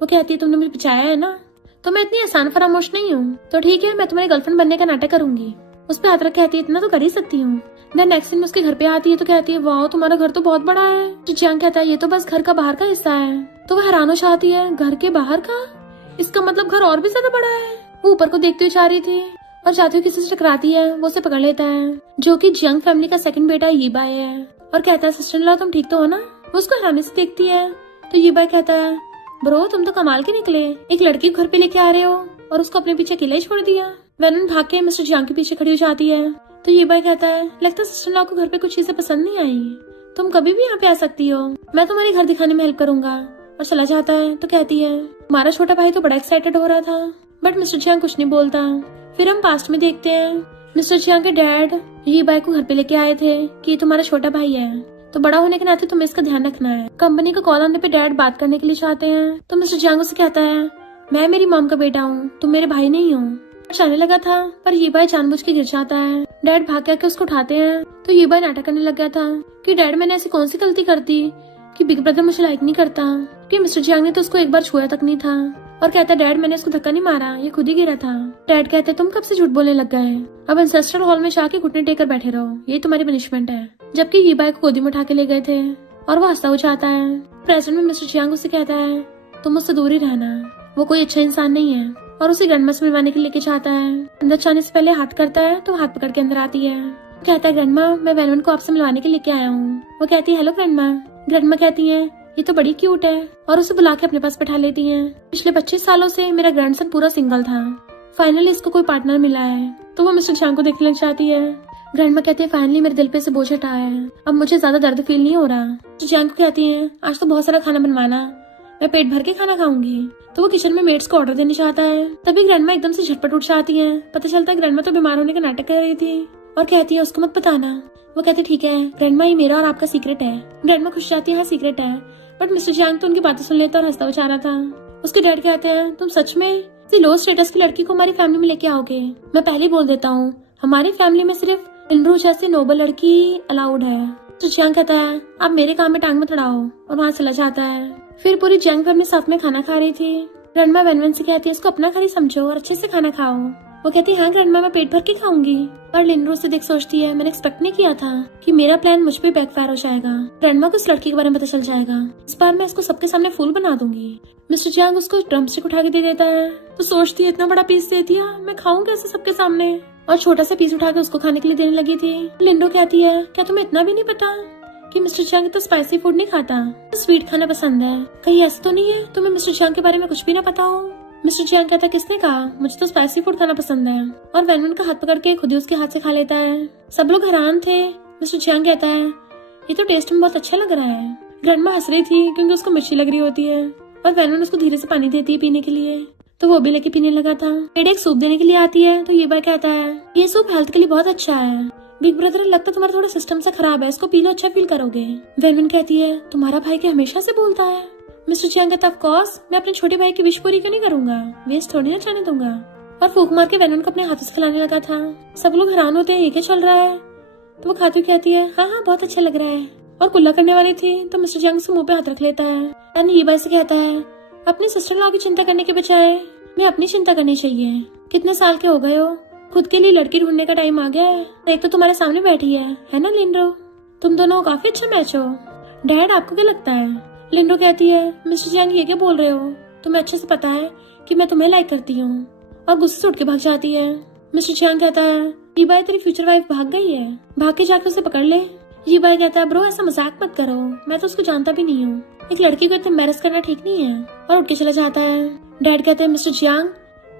वो कहती है तुमने मुझे बचाया है ना, तो मैं इतनी आसान फरामोश नहीं हूँ, तो ठीक है मैं तुम्हारी गर्लफ्रेंड बनने का नाटक करूंगी। उस पर हाथ रख कहती है इतना तो कर ही सकती हूँ। देन नेक्स्ट दिन में उसके घर पे आती है तो कहती है वाह तुम्हारा घर तो बहुत बड़ा है। तो जियांग कहता है ये तो बस घर का बाहर का हिस्सा है। तो वो हैरान हो जाती है घर के बाहर का, इसका मतलब घर और भी ज्यादा बड़ा है। वो ऊपर को देखते हुए जा रही थी और जाते हुए किसी से टकराती है, वो उसे पकड़ लेता है जो कि जियांग फैमिली का सेकंड बेटा यीबाई है और कहता है सिस्टर इन लॉ तुम ठीक तो हो ना। वो उसको हैरानी से देखती है तो यीबाई कहता है ब्रो तुम तो कमाल के निकले, एक लड़की को घर पे लेके आ रहे हो और उसको अपने पीछे अकेले छोड़ दिया। वेनन भाग के मिस्टर जियांग के पीछे खड़ी हो जाती है तो यीबाई कहता है लगता है सिस्टर इन लॉ को घर पे कुछ चीजें पसंद नहीं आई, तुम कभी भी यहाँ पे आ सकती हो, मैं तुम्हारे घर दिखाने में हेल्प करूंगा। और चला जाता है तो कहती है हमारा छोटा भाई तो बड़ा एक्साइटेड हो रहा था बट मिस्टर जियांग कुछ नहीं बोलता। फिर हम पास्ट में देखते हैं मिस्टर जियांग के डैड यीबाई को घर पे लेके आए थे कि तुम्हारा छोटा भाई है तो बड़ा होने के नाते तुम्हें इसका ध्यान रखना है। कंपनी का कॉल आने पे डैड बात करने के लिए चाहते हैं तो मिस्टर जियांग उसे कहता है मैं मेरी मॉम का बेटा हूँ, तुम मेरे भाई नहीं हो। जाने लगा था पर यीबाई जानबूझ के गिर जाता है। डैड भाग के उसको उठाते हैं तो यीबाई नाटक करने लग गया था कि डैड मैंने ऐसी कौन सी गलती कर दी कि बिग ब्रदर मुझे लाइक नहीं करता, कि मिस्टर जियांग ने तो उसको एक बार छुआ तक नहीं था। और कहता डैड मैंने इसको धक्का नहीं मारा, ये खुद ही गिरा था। डैड कहते तुम कब से झूठ बोलने लग गए, अब एंसेस्ट्रल हॉल में जाके घुटने टेक कर बैठे रहो, ये तुम्हारी पनिशमेंट है। जबकि यीबाई को गोदी में उठा के ले गए थे और वो हंसता हो जाता है। प्रेजेंट में मिस्टर जियांग उसे कहता है तुम उससे दूर ही रहना, वो कोई अच्छा इंसान नहीं है और उसे ग्रैंडमा से मिलवाने के लिए लेके जाता है। अंदर जाने से पहले हाथ करता है तो हाथ पकड़ के अंदर आती है। कहता है ग्रैंडमा मैं वेनवन को आपसे मिलवाने के लिए लेके आया हूँ। वो कहती है हेलो ग्रैंडमा। ग्रैंडमा कहती है ये तो बड़ी क्यूट है और उसे बुला के अपने पास बैठा लेती है। पिछले 25 सालों से मेरा ग्रैंडसन पूरा सिंगल था, फाइनली इसको कोई पार्टनर मिला है, तो वो मिस्टर जियांग को देखने लग जाती है। ग्रैंडमा कहती है फाइनली मेरे दिल पे से बोझ हटा है, अब मुझे ज्यादा दर्द फील नहीं हो रहा। तो जियांग को कहती है आज तो बहुत सारा खाना बनवाना, मैं पेट भर के खाना खाऊंगी। तो वो किचन में मेड्स को ऑर्डर देने चाहता है तभी ग्रैंडमा एकदम से झटपट उठ जाती है। पता चलता है ग्रैंडमा तो बीमार होने का नाटक कर रही थी और कहती है उसको मत बताना। वो कहते ठीक है ग्रैंडमा ये मेरा और आपका सीक्रेट है। ग्रैंडमा खुश जाती है हाँ सीक्रेट है, बट मिस्टर जियांग तो उनकी बातें सुन लेता और हंसता हुआ जा रहा था। उसके डैड कहते हैं तुम सच में लो स्टेटस की लड़की को हमारी फैमिली में लेके आओगे? मैं पहले बोल देता हूँ हमारी फैमिली में सिर्फ इंद्रू जैसी नोबल लड़की अलाउड है। तो जियांग कहता है आप मेरे काम में टांग मत अड़ाओ और वहाँ चला जाता है। फिर पूरी जियांग फैमिली साथ में खाना खा रही थी। ग्रैंडमा वेनवन से कहती है इसको अपना घर ही समझो और अच्छे से खाना खाओ। वो कहती है हाँ ग्रैंडमा मैं पेट भर के खाऊंगी। पर लिंड्रो से देख सोचती है मैंने एक्सपेक्ट नहीं किया था कि मेरा प्लान मुझ पे बैकफायर हो जाएगा, ग्रैंडमा को इस लड़की के बारे में पता चल जाएगा, इस बार मैं इसको सबके सामने फूल बना दूंगी। मिस्टर जियांग उसको ड्रमस्टिक उठा के दे देता है तो सोचती है इतना बड़ा पीस दे दिया, मैं खाऊं कैसे सबके सामने, और छोटा सा पीस उठा के उसको खाने के लिए देने लगी थी। लिंडो कहती है क्या तुम्हें इतना भी नहीं पता कि मिस्टर जियांग तो स्पाइसी फूड नहीं खाता, तो स्वीट खाना पसंद है, कहीं ऐसा तो नहीं है तुम्हें मिस्टर जियांग के बारे में कुछ भी ना पता हो। मिस्टर जियांग कहता किसने कहा, मुझे तो स्पाइसी फूड खाना पसंद है, और वेनवन का हाथ पकड़ के खुद ही उसके हाथ से खा लेता है। सब लोग हैरान थे। मिस्टर जियांग कहता है ये तो टेस्ट में बहुत अच्छा लग रहा है। ग्रैंडमा हंस रही थी क्योंकि उसको मिर्ची लग रही होती है और वेनवन उसको धीरे से पानी देती है पीने के लिए, तो वो भी लेके पीने लगा था। मेड एक सूप देने के लिए आती है तो यीबाई कहता है ये सूप हेल्थ के लिए बहुत अच्छा है, बिग ब्रदर लगता तुम्हारा थोड़ा सिस्टम सा खराब है, इसको पी लो अच्छा फील करोगे। वेनवन कहती है तुम्हारा भाई क्या हमेशा से बोलता है। मिस्टर जियांग कहता ऑफ कोर्स मैं अपने छोटे भाई की विश पूरी क्यों नहीं करूंगा, वेस्ट थोड़ी ना जाने दूंगा, और फूक मार के वेनवन को अपने हाथों से खिलाने लगा था। सब लोग हैरान होते हैं ये क्या चल रहा है, तो वो खाती हुई कहती है हाँ हाँ बहुत अच्छा लग रहा है, और कुल्ला करने वाली थी तो मिस्टर जियांग उसके मुंह पे हाथ रख लेता है एंड यीबाई से कहता है अपनी सिस्टर लॉ की चिंता करने के बजाय मैं अपनी चिंता करनी चाहिए। कितने साल के हो गए हो, खुद के लिए लड़की ढूंढने का टाइम आ गया है, एक तो तुम्हारे सामने बैठी है ना लिंड्रो, तुम दोनों काफी अच्छा मैच हो। डैड आपको क्या लगता है। लिंड्रो कहती है मिस्टर जियांग ये क्या बोल रहे हो, तुम्हें अच्छे से पता है कि मैं तुम्हें लाइक करती हूँ, और गुस्से से उठ के भाग जाती है। मिस्टर जियांग कहता है यीबाई तेरी फ्यूचर वाइफ भाग गई है, भाग के जाकर उसे पकड़ ले। यीबाई कहता है ब्रो ऐसा मजाक मत करो, मैं तो उसको जानता भी नहीं हूँ, एक लड़की को इतना एम्बैरेस करना ठीक नहीं है, और उठ के चला जाता है। डैड कहते हैं मिस्टर जियांग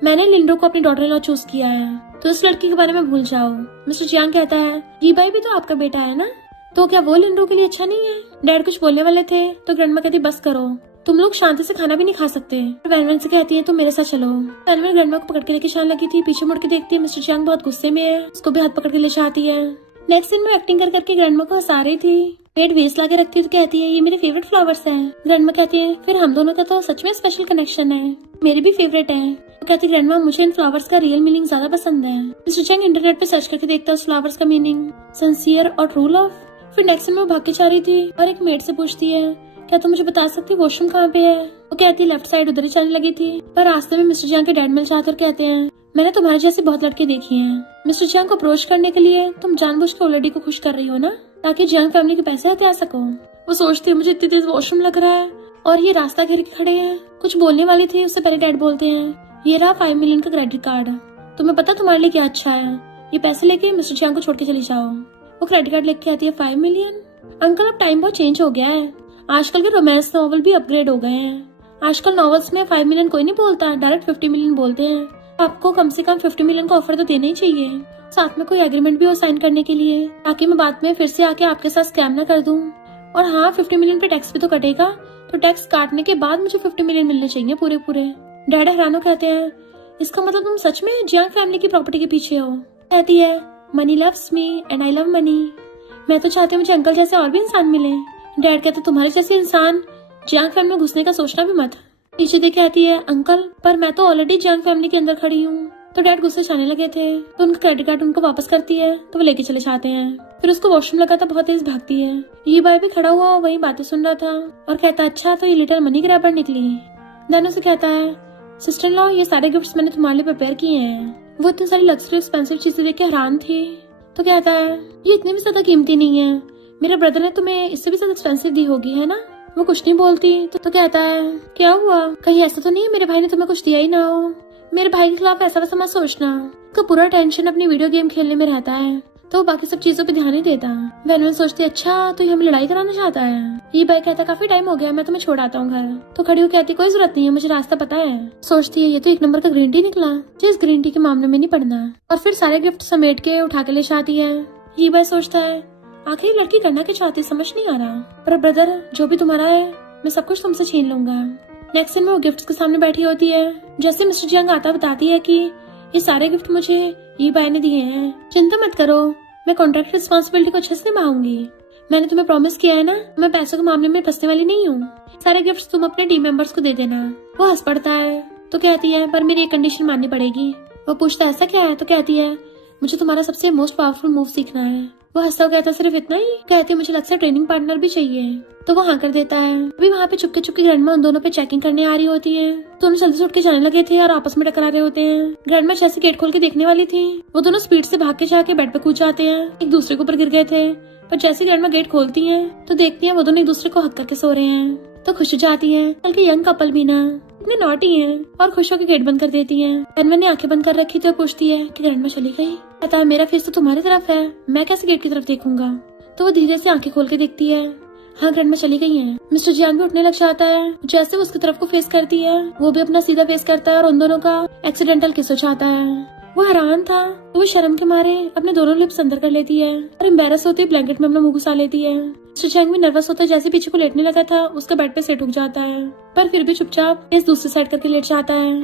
मैंने लिंड्रो को अपनी डॉटर इन लॉ चूज किया है, तो इस लड़की के बारे में भूल जाओ। मिस्टर जियांग कहता है यीबाई भी तो आपका बेटा है ना, तो क्या वो लिंड्रो के लिए अच्छा नहीं है। डैड कुछ बोलने वाले थे तो ग्रैंडमा कहती बस करो, तुम लोग शांति से खाना भी नहीं खा सकते। वेनवन से कहती है तुम मेरे साथ चलो। वेनवन ग्रैंडमा को पकड़ के लेके जाने लगी थी, पीछे मुड़ के देखती है मिस्टर जियांग बहुत गुस्से में है, उसको भी हाथ पकड़ के ले जाती है। नेक्स्ट सीन में एक्टिंग करके ग्रैंडमा को हंसा रही थी। मेड वेस्ट ला के रखती है तो कहती है ये मेरे फेवरेट फ्लावर्स हैं। ग्रैंडमा कहती है फिर हम दोनों का तो सच में स्पेशल कनेक्शन है, मेरे भी फेवरेट है। तो कहती है ग्रैंडमा मुझे इन फ्लावर्स का रियल मीनिंग ज्यादा पसंद है। मिस्टर चैंग इंटरनेट पे सर्च करके देखता है उस फ्लावर्स का मीनिंग, सिंसियर और ट्रू लव। फिर नेक्स्ट में वो भाग के जा रही थी और एक मेड से पूछती है क्या तुम मुझे बता सकती वॉशरूम कहाँ पे है। वो कहती है लेफ्ट साइड उधर ही चलने लगी थी, पर रास्ते में मिस्टर चैंग के डैड मिल जाते और कहते हैं मैंने तुम्हारे जैसे बहुत लड़के देखे हैं। मिस्टर चैंग को अप्रोच करने के लिए तुम जानबूझ के ओल्ड लेडी को खुश कर रही हो ना, ताकि जैंग फैमिली के पैसे हथिया सको। वो सोचती है मुझे इतनी तेज वॉशरूम लग रहा है और ये रास्ता घेर के खड़े हैं। कुछ बोलने वाली थी उससे पहले डैड बोलते हैं ये रहा 5 मिलियन का क्रेडिट कार्ड, तुम्हें पता तुम्हारे लिए क्या अच्छा है, ये पैसे लेके मिस्टर चैंग को छोड़ के चली जाओ। वो क्रेडिट कार्ड लेके आती है 5 मिलियन। अंकल अब टाइम बहुत चेंज हो गया है, आजकल के रोमांस नॉवल भी अपग्रेड हो गए हैं। आजकल नॉवेल्स में 5 मिलियन कोई नहीं बोलता, डायरेक्ट 50 मिलियन बोलते हैं। आपको कम से कम 50 मिलियन का ऑफर तो देना ही चाहिए, साथ में कोई एग्रीमेंट भी हो साइन करने के लिए, ताकि मैं बाद में फिर से आके आपके साथ स्कैम ना कर दूं। और हाँ 50 मिलियन पे टैक्स भी तो कटेगा, तो टैक्स काटने के बाद मुझे 50 मिलियन मिलने चाहिए पूरे पूरे। डैड हैरान कहते हैं इसका मतलब तुम सच में जियांग फैमिली की प्रॉपर्टी के पीछे हो। कहती है money loves me and I love money, मैं तो चाहती हूँ मुझे अंकल जैसे और भी इंसान मिले। डैड कहते तुम्हारे जैसे इंसान जियांग फैमिली में घुसने का सोचना भी मत। पीछे देख आती है अंकल पर मैं तो ऑलरेडी जियांग फैमिली के अंदर खड़ी हूँ। तो डैड गुस्से से आने लगे थे तो उनका क्रेडिट कार्ड उनको वापस करती है तो वो लेके चले जाते हैं। फिर उसको वॉशरूम लगा था बहुत तेज भागती है। ये बाय भी खड़ा हुआ वही बातें सुन रहा था और कहता अच्छा तो ये लिटिल मनी ग्रैबर निकली। देन उसे कहता है सिस्टर लॉ ये सारे गिफ्ट्स मैंने तुम्हारे लिए प्रिपेयर किए हैं। वो इतनी सारी लग्जरी एक्सपेंसिव चीजें देख के हैरान थी। तो कहता है ये इतनी भी ज्यादा कीमती नहीं है, मेरे ब्रदर ने तुम्हें इससे भी ज्यादा एक्सपेंसिव दी होगी है ना। वो कुछ नहीं बोलती तो कहता है क्या हुआ, कहीं ऐसा तो नहीं है मेरे भाई ने तुम्हें कुछ दिया ही ना हो। मेरे भाई के खिलाफ ऐसा वैसा मत सोचना, उसका पूरा टेंशन अपनी वीडियो गेम खेलने में रहता है तो वो बाकी सब चीजों पे ध्यान नहीं देता। वैन सोचती अच्छा तो ये हमें लड़ाई कराना चाहता है। ये भाई कहता काफी टाइम हो गया मैं तुम्हें छोड़ आता हूँ घर। तो खड़ी हो कहती कोई जरूरत नहीं है मुझे रास्ता पता है। सोचती है ये तो 1 नंबर का ग्रीन टी निकला, जिस ग्रीन टी के मामले में नहीं पड़ना। और फिर सारे गिफ्ट समेट के उठा के ले जाती है। ये भाई सोचता है आखिर लड़की करना क्या चाहती समझ नहीं आ रहा, पर ब्रदर जो भी तुम्हारा है मैं सब कुछ तुमसे छीन लूंगा। नेक्स्ट दिन में वो गिफ्ट्स के सामने बैठी होती है। जैसे मिस्टर जियांग आता बताती है कि ये सारे गिफ्ट मुझे ये बाय ने दिए हैं, चिंता मत करो मैं कॉन्ट्रैक्ट रिस्पॉन्सिबिलिटी को अच्छे से निभाऊंगी। मैंने तुम्हें प्रॉमिस किया है ना, मैं पैसों के मामले में फंसने वाली नहीं हूँ। सारे गिफ्ट्स तुम अपने टीम मेंबर्स को दे देना। वो हंस पड़ता है तो कहती है पर मेरी एक कंडीशन माननी पड़ेगी। वो पूछता है ऐसा क्या है। तो कहती है मुझे तुम्हारा सबसे मोस्ट पावरफुल मूव सीखना है। वो हंसता कहता सिर्फ इतना ही। कहती है मुझे लगता है ट्रेनिंग पार्टनर भी चाहिए। तो वो हाँ कर देता है। अभी वहाँ पे चुपके चुपके ग्रैंडमा उन दोनों पे चेकिंग करने आ रही होती है। दोनों जल्दी से उठ के जाने लगे थे और आपस में टकरा रहे होते हैं। ग्रैंडमा जैसे गेट खोल के देखने वाली थी वो दोनों स्पीड से भाग के जाके बेड पे कूद जाते हैं। एक दूसरे के ऊपर गिर गए थे, पर जैसे ग्रैंडमा गेट खोलती है तो देखती है वो दोनों एक दूसरे को हक करके सो रहे हैं। तो खुश हो जाती है बल्कि यंग कपल भी ना इतने नॉटी हैं और खुश होकर गेट बंद कर देती है। ग्रैंडमा ने आंखें बंद कर रखी थी और पूछती है कि ग्रैंडमा चली गई। पता है मेरा फेस तो तुम्हारी तरफ है, मैं कैसे गेट की तरफ देखूंगा। तो वो धीरे से आंखें खोल के देखती है हाँ ग्रैंडमा चली गई है। मिस्टर जियांग भी उठने लग जाता है। जैसे वो उसकी तरफ को फेस करती है वो भी अपना सीधा फेस करता है और उन दोनों का एक्सीडेंटल किस हो जाता है। वो हैरान था तो वो शर्म के मारे अपने दोनों लिप्स अंदर कर लेती है और एम्बेरस होती ब्लैंकेट में अपना मुंह घुसा लेती है। मिस्टर जियांग भी नर्वस होता है, जैसे पीछे को लेटने लगा था उसका बेड पे सेट उग जाता है, पर फिर भी चुपचाप इस दूसरी साइड करके लेट जाता है।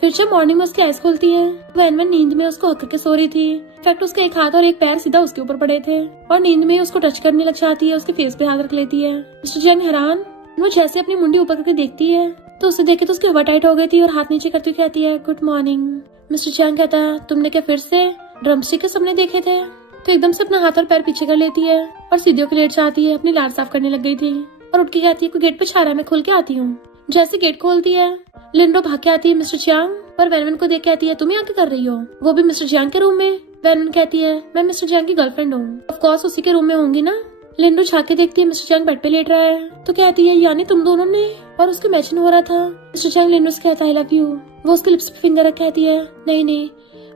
फिर जब मॉर्निंग में उसकी आइज खुलती है वो एनवन नींद में उसको हक करके सो रही थी। इनफैक्ट उसका एक हाथ और एक पैर सीधा उसके ऊपर पड़े थे और नींद में उसको टच करने लग जाती है, उसके फेस पे हाथ रख लेती है। मिस्टर जियांग हैरान। वो जैसे अपनी मुंडी ऊपर करके देखती है तो उसे देखे तो उसकी हवा टाइट हो गई थी और हाथ नीचे करती हुई कहती है गुड मॉर्निंग। मिस्टर जियांग कहता है तुमने क्या फिर से ड्रमस्टिक के सपने देखे थे। तो एकदम से अपना हाथ और पैर पीछे कर लेती है और सीधे होकर लेट जाती है। अपनी लार साफ करने लग गई थी और उठ के कहती है कोई गेट पे छा रहा है, मैं खोल के आती हूँ। जैसे गेट खोलती है लिंडो भाग के आती है मिस्टर जियांग पर वैनवन को देख के आती है तुम यहाँ क्या कर रही हो। वो भी मिस्टर जियांग के रूम में। वैनवन कहती है मैं मिस्टर जियांग की गर्लफ्रेंड हूँ, ऑफ कोर्स उसी के रूम में होंगी ना। लिंडो झाँक के देखती है मिस्टर जियांग बेड पे लेट रहा है तो कहती है यानी तुम दोनों ने, और उसके मैचिंग हो रहा था। मिस्टर जियांग लिंडो से कहता है आई लव यू। वो उसके लिप्स पे फिंगर रख कहती है नहीं नहीं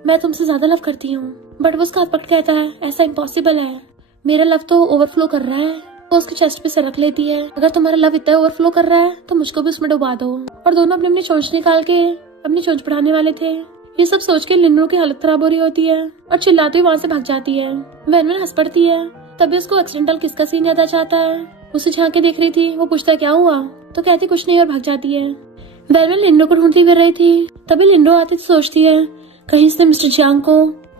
मैं तुमसे ज्यादा लव करती हूँ। बट वो उसका हाथ पकड़ कहता है ऐसा इम्पॉसिबल है, मेरा लव तो ओवरफ्लो कर रहा है। वो उसके चेस्ट पे सर रख लेती है अगर तुम्हारा लव इतना ओवरफ्लो कर रहा है तो मुझको भी उसमें डुबा दो। और दोनों अपनी अपनी चोंच निकाल के अपनी चोंच बढ़ाने वाले थे। ये सब सोच के लिंडो की हालत खराब हो रही होती है और चिल्लाते हुए वहाँ से भाग जाती है। वैनवन हंस पड़ती है। तभी उसको एक्सीडेंटल किसका सीन याद आ जाता है। उसे झांक के देख रही थी। वो पूछता है क्या हुआ तो कहती कुछ नहीं और भाग जाती है। वैनवन लिंडो को ढूंढती फिर रही थी तभी लिंडो आती तो सोचती है कहीं इसने मिस्टर जियांग को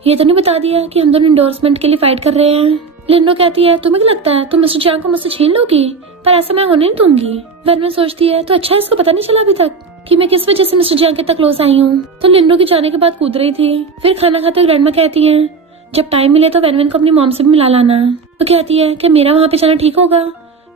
ये तो नहीं बता दिया कि हम दोनों एंडोर्समेंट के लिए फाइट कर रहे हैं। लिंडो कहती है तुम्हें क्या लगता है तुम मिस्टर जियांग को मुझसे छीन लोगी, पर ऐसा मैं होने नहीं दूंगी। वैनवन सोचती है तो अच्छा है, इसको पता नहीं चला अभी तक कि मैं किस वजह से मिस्टर जियांग के तक क्लोज आई हूँ। तो लिंडो के जाने के बाद कूद रही थी। फिर खाना खाते हुए ग्रैंडमा कहती है जब टाइम मिले तो वैनवन को अपनी मॉम से भी मिला लाना। तो कहती है कि मेरा वहाँ पे जाना ठीक होगा।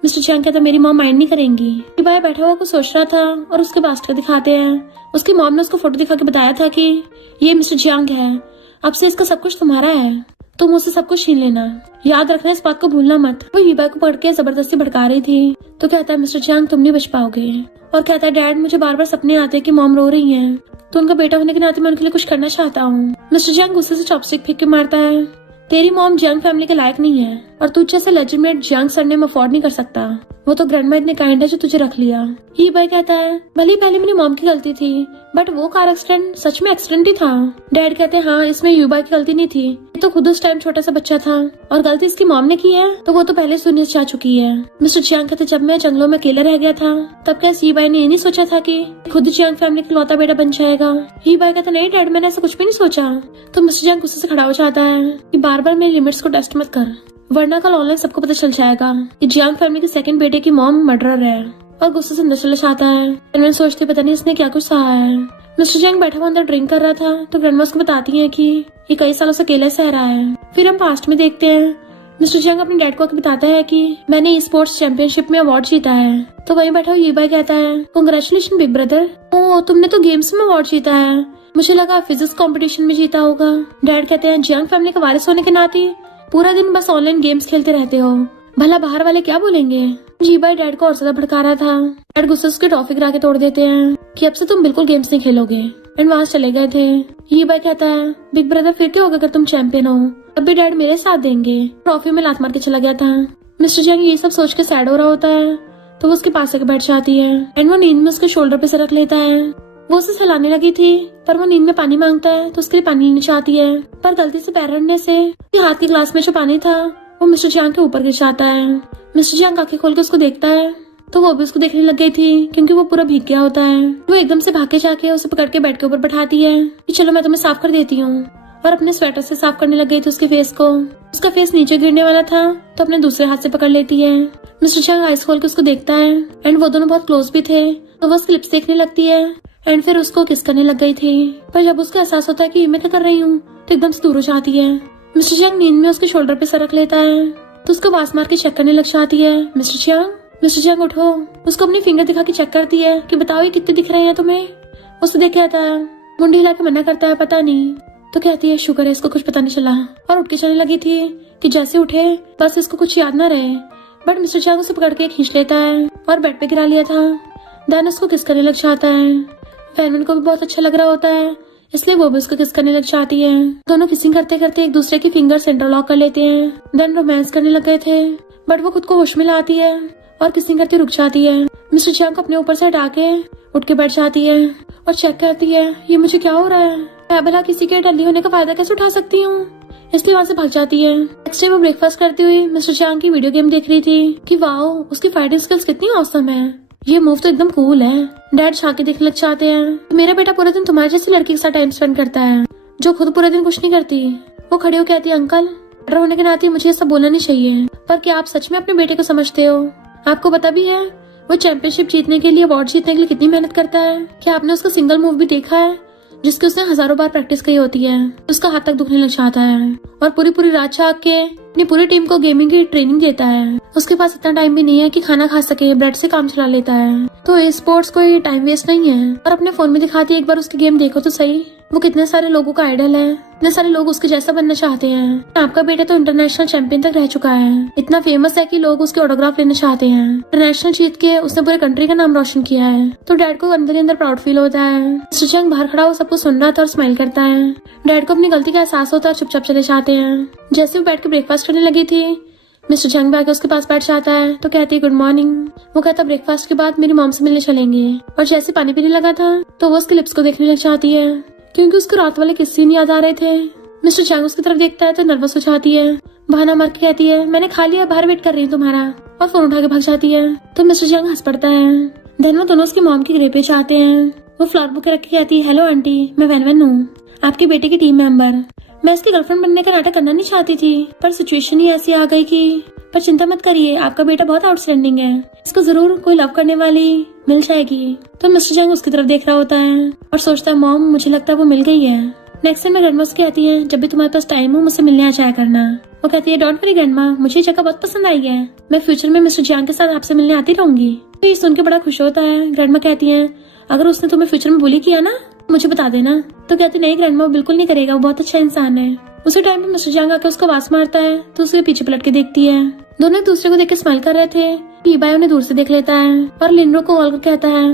मिस्टर जियांग कहता मेरी मॉम माइंड नहीं करेंगी। भाई बैठा हुआ कुछ सोच रहा था और उसके बास्टर दिखाते हैं। उसकी मॉम ने उसको फोटो दिखा के बताया था कि ये मिस्टर जियांग है, अब से इसका सब कुछ तुम्हारा है, तुम मुझसे सब कुछ छीन लेना, याद रखना इस बात को भूलना मत। वो वीबा को पकड़ के जबरदस्ती भड़का रही थी। तो कहता है मिस्टर जियांग तुम नहीं बच पाओगे। और कहता है डैड मुझे बार बार सपने आते हैं कि मॉम रो रही है, तो उनका बेटा होने के नाते मैं उनके लिए कुछ करना चाहता हूँ। मिस्टर जियांग गुस्से से चॉपस्टिक फेंक के मारता है तेरी मॉम जियांग फैमिली के लायक नहीं है और तू जैसे लेजिटिमेट जियांग सरनेम अफोर्ड नहीं कर सकता। वो तो ग्रैंडमा इतने काइंड है जो तुझे रख लिया। ही भाई कहता है भले पहले मेरी मॉम की गलती थी, बट वो कार एक्सीडेंट सच में एक्सीडेंट ही था। डैड कहते हैं हाँ इसमें यूबाई की गलती नहीं थी, ये तो खुद उस टाइम छोटा सा बच्चा था और गलती इसकी मॉम ने की है तो वो तो पहले सुनने जा चुकी है। मिस्टर जियांग कहते जब मैं जंगलों में अकेले रह गया था तब क्या यूबाई ने ये नहीं सोचा था कि खुद जियांग फैमिली का लौता बेटा बन जाएगा। यूबाई कहता नहीं डैड मैंने ऐसा कुछ भी नहीं सोचा। तो मिस्टर जियांग गुस्से से खड़ा हो जाता है कि बार बार मेरी लिमिट्स को टेस्ट मत कर, वरना कल ऑनलाइन सबको पता चल जाएगा कि जियांग फैमिली के सेकंड बेटे की मॉम मर्डरर है। और गुस्से से अंदर चले जाता है। ग्रैंडमा सोचती पता नहीं इसने क्या कुछ सहा है। मिस्टर जियांग बैठा हुआ अंदर ड्रिंक कर रहा था तो ग्रैंडमा उसको बताती है कि ये कई सालों से अकेले सह रहा है। फिर हम पास्ट में देखते हैं मिस्टर जियांग अपने डैड को आके बताता है कि मैंने स्पोर्ट्स चैंपियनशिप में अवार्ड जीता है। तो वहीं बैठा हुआ यूबाई कहता है कांग्रेचुलेशन बिग ब्रदर, ओ तुमने तो गेम्स में अवार्ड जीता है, मुझे लगा फिजिक्स कंपटीशन में जीता होगा। डैड कहते हैं जियांग फैमिली का वारिस होने के नाते पूरा दिन बस ऑनलाइन गेम्स खेलते रहते हो, भला बाहर वाले क्या बोलेंगे। जी भाई डैड को और ज्यादा भड़का रहा था। डैड गुस्से से टॉफी गिरा के तोड़ देते हैं कि अब से तुम बिल्कुल गेम्स नहीं खेलोगे एंड वहां चले गए थे। ये भाई कहता है बिग ब्रदर फिर क्या होगा अगर तुम चैंपियन हो, अब भी डैड मेरे साथ देंगे। ट्रॉफी में लात मार के चला गया था। मिस्टर जियांग ये सब सोच के सैड हो रहा होता है तो वो उसके पास आके बैठ जाती है एंड वो नींद में उसके शोल्डर पे सर रख लेता है। वो उसे सहलाने लगी थी पर वो नींद में पानी मांगता है तो उसके लिए पानी लेनी चाहती है, पर गलती से पैर रखने से हाथ के ग्लास में जो पानी था वो मिस्टर जियांग के ऊपर गिर जाता है। मिस्टर जियांग आंखें खोल के उसको देखता है तो वो भी उसको देखने लग गई थी क्योंकि वो पूरा भीग गया होता है। वो एकदम से भाग के जाके उसे पकड़ के बेड के ऊपर बैठाती है कि चलो मैं तुम्हें साफ कर देती हूँ, और अपने स्वेटर से साफ करने लग गई थी उसके फेस को। उसका फेस नीचे गिरने वाला था तो अपने दूसरे हाथ से पकड़ लेती है। मिस्टर जियांग आइस खोल के उसको देखता है एंड वो दोनों बहुत क्लोज भी थे तो वो उसकी लिप्स देखने लगती है एंड फिर उसको किस करने लग गई थी। पर जब उसको एहसास होता है कि मैं क्या कर रही हूँ तो एकदम से दूर हो जाती है। मिस्टर जियांग नींद में उसके शोल्डर पे सर रख लेता है तो उसको वास मार के चेक करने लग जाती है। मिस्टर जियांग उठो, उसको अपनी फिंगर दिखा के चेक करती है कि बताओ ये कितने दिख रहे हैं तुम्हें। उसको देख के आता है, मुंडी हिला के मना करता है पता नहीं। तो कहती है शुक्र है इसको कुछ पता नहीं चला, और उठ के चलने लगी थी कि जैसे उठे बस इसको कुछ याद न रहे। बट मिस्टर जियांग उसे पकड़ के खींच लेता है और बेड पे गिरा लिया था। देन उसको किस करने लग जाता है। वैनवन को भी बहुत अच्छा लग रहा होता है इसलिए वो भी उसको किस करने लग जाती है। दोनों किसिंग करते करते एक दूसरे की फिंगर्स इंटरलॉक कर लेते हैं। देन रोमांस करने लग गए थे बट वो खुद को होश में लाती है और किसिंग करती रुक जाती है। मिस्टर जियांग को अपने ऊपर से हटा के उठ के बैठ जाती है और चेक करती है ये मुझे क्या हो रहा है, मैं भला किसी के डली होने का फायदा कैसे उठा सकती हूँ, इसलिए वहाँ से भाग जाती है। नेक्स्ट डे वो ब्रेकफास्ट करती हुई मिस्टर जियांग की वीडियो गेम देख रही थी कि वाओ उसकी फाइटिंग स्किल्स कितनी औसम है, ये मूव तो एकदम कूल है। डैड झांके देखने लग जाते हैं मेरा बेटा पूरा दिन तुम्हारे जैसी लड़की के साथ टाइम स्पेंड करता है जो खुद पूरा दिन कुछ नहीं करती। वो खड़ी हो कहती है अंकल डर होने के नाते मुझे ऐसा बोलना नहीं चाहिए, पर क्या आप सच में अपने बेटे को समझते हो, आपको पता भी है वो चैंपियनशिप जीतने के लिए अवार्ड जीतने के लिए कितनी मेहनत करता है। क्या आपने उसका सिंगल मूव भी देखा है जिसकी उसने हजारों बार प्रैक्टिस की होती है, उसका हाथ तक दुखने लग जाता है और पूरी पूरी रात जाग के अपनी पूरी टीम को गेमिंग की ट्रेनिंग देता है। उसके पास इतना टाइम भी नहीं है कि खाना खा सके, ब्रेड से काम चला लेता है। तो स्पोर्ट्स कोई टाइम वेस्ट नहीं है। और अपने फोन में दिखाती है एक बार उसकी गेम देखो तो सही, वो कितने सारे लोगों का आइडल है, इतने सारे लोग उसके जैसा बनना चाहते हैं। आपका बेटा तो इंटरनेशनल चैंपियन तक रह चुका है, इतना फेमस है कि लोग उसके ऑटोग्राफ लेना चाहते हैं। इंटरनेशनल जीत के उसने पूरे कंट्री का नाम रोशन किया है। तो डैड को अंदर ही अंदर प्राउड फील होता है। मिस्टर जियांग बाहर खड़ा हो सबको सुन रहा था और स्माइल करता है। डैड को अपनी गलती का एहसास होता है और चुपचाप चले जाते हैं। जैसे वो बैठ के ब्रेकफास्ट करने लगी थी मिस्टर जियांग भी आके उसके पास बैठ जाता है तो कहती है गुड मॉर्निंग। वो कहता ब्रेकफास्ट के बाद मेरी मॉम से मिलने चलेंगे, और जैसे पानी पीने लगा था तो वो उसके लिप्स को देखने लग जाती है क्योंकि उसको रात वाले किस्से नहीं याद आ रहे थे। मिस्टर जियांग उसकी तरफ देखता है तो नर्वस हो जाती है, बहाना मार के कहती है मैंने खा लिया, बाहर वेट कर रही हूँ तुम्हारा, और फोन उठा के भाग जाती है। तो मिस्टर जियांग हंस पड़ता है। देन वो दोनों उसकी मॉम की ग्रे पे जाते हैं। वो फ्लावर बुके रख के कहती है हेलो आंटी, मैं वैनवन हूँ, आपके बेटे की टीम मेंबर। मैं इसकी गर्लफ्रेंड बनने का नाटक करना नहीं चाहती थी, पर सिचुएशन ही ऐसी आ गई कि पर चिंता मत करिए, आपका बेटा बहुत आउटस्टैंडिंग है, इसको जरूर कोई लव करने वाली मिल जाएगी। तो मिस्टर जंग उसकी तरफ देख रहा होता है और सोचता है मॉम मुझे लगता है वो मिल गई है। नेक्स्ट टाइम ग्रैंडमा उसकी आती है, जब भी तुम्हारे पास टाइम हो मुझसे मिलने आ जाया करना। वो कहती है डोंट वरी ग्रैंडमा, मुझे जगह बहुत पसंद आई है, मैं फ्यूचर में मिस्टर जंग के साथ आपसे मिलने आती रहूंगी। तो ये सुन के बड़ा खुश होता है। ग्रैंडमा कहती है अगर उसने तुम्हें फ्यूचर में बुली किया ना मुझे बता देना। तो कहती नहीं ग्रैंडमा वो बिल्कुल नहीं करेगा, वो बहुत अच्छा इंसान है। उसी टाइम पे मिस्टर जंग आकर उसको आवाज मारता है तो उसके पीछे पलट के देखती है। दोनों एक दूसरे को देख के स्माइल कर रहे थे। ईबाई उन्हें दूर से देख लेता है और लिंडो को कॉल कर कहता है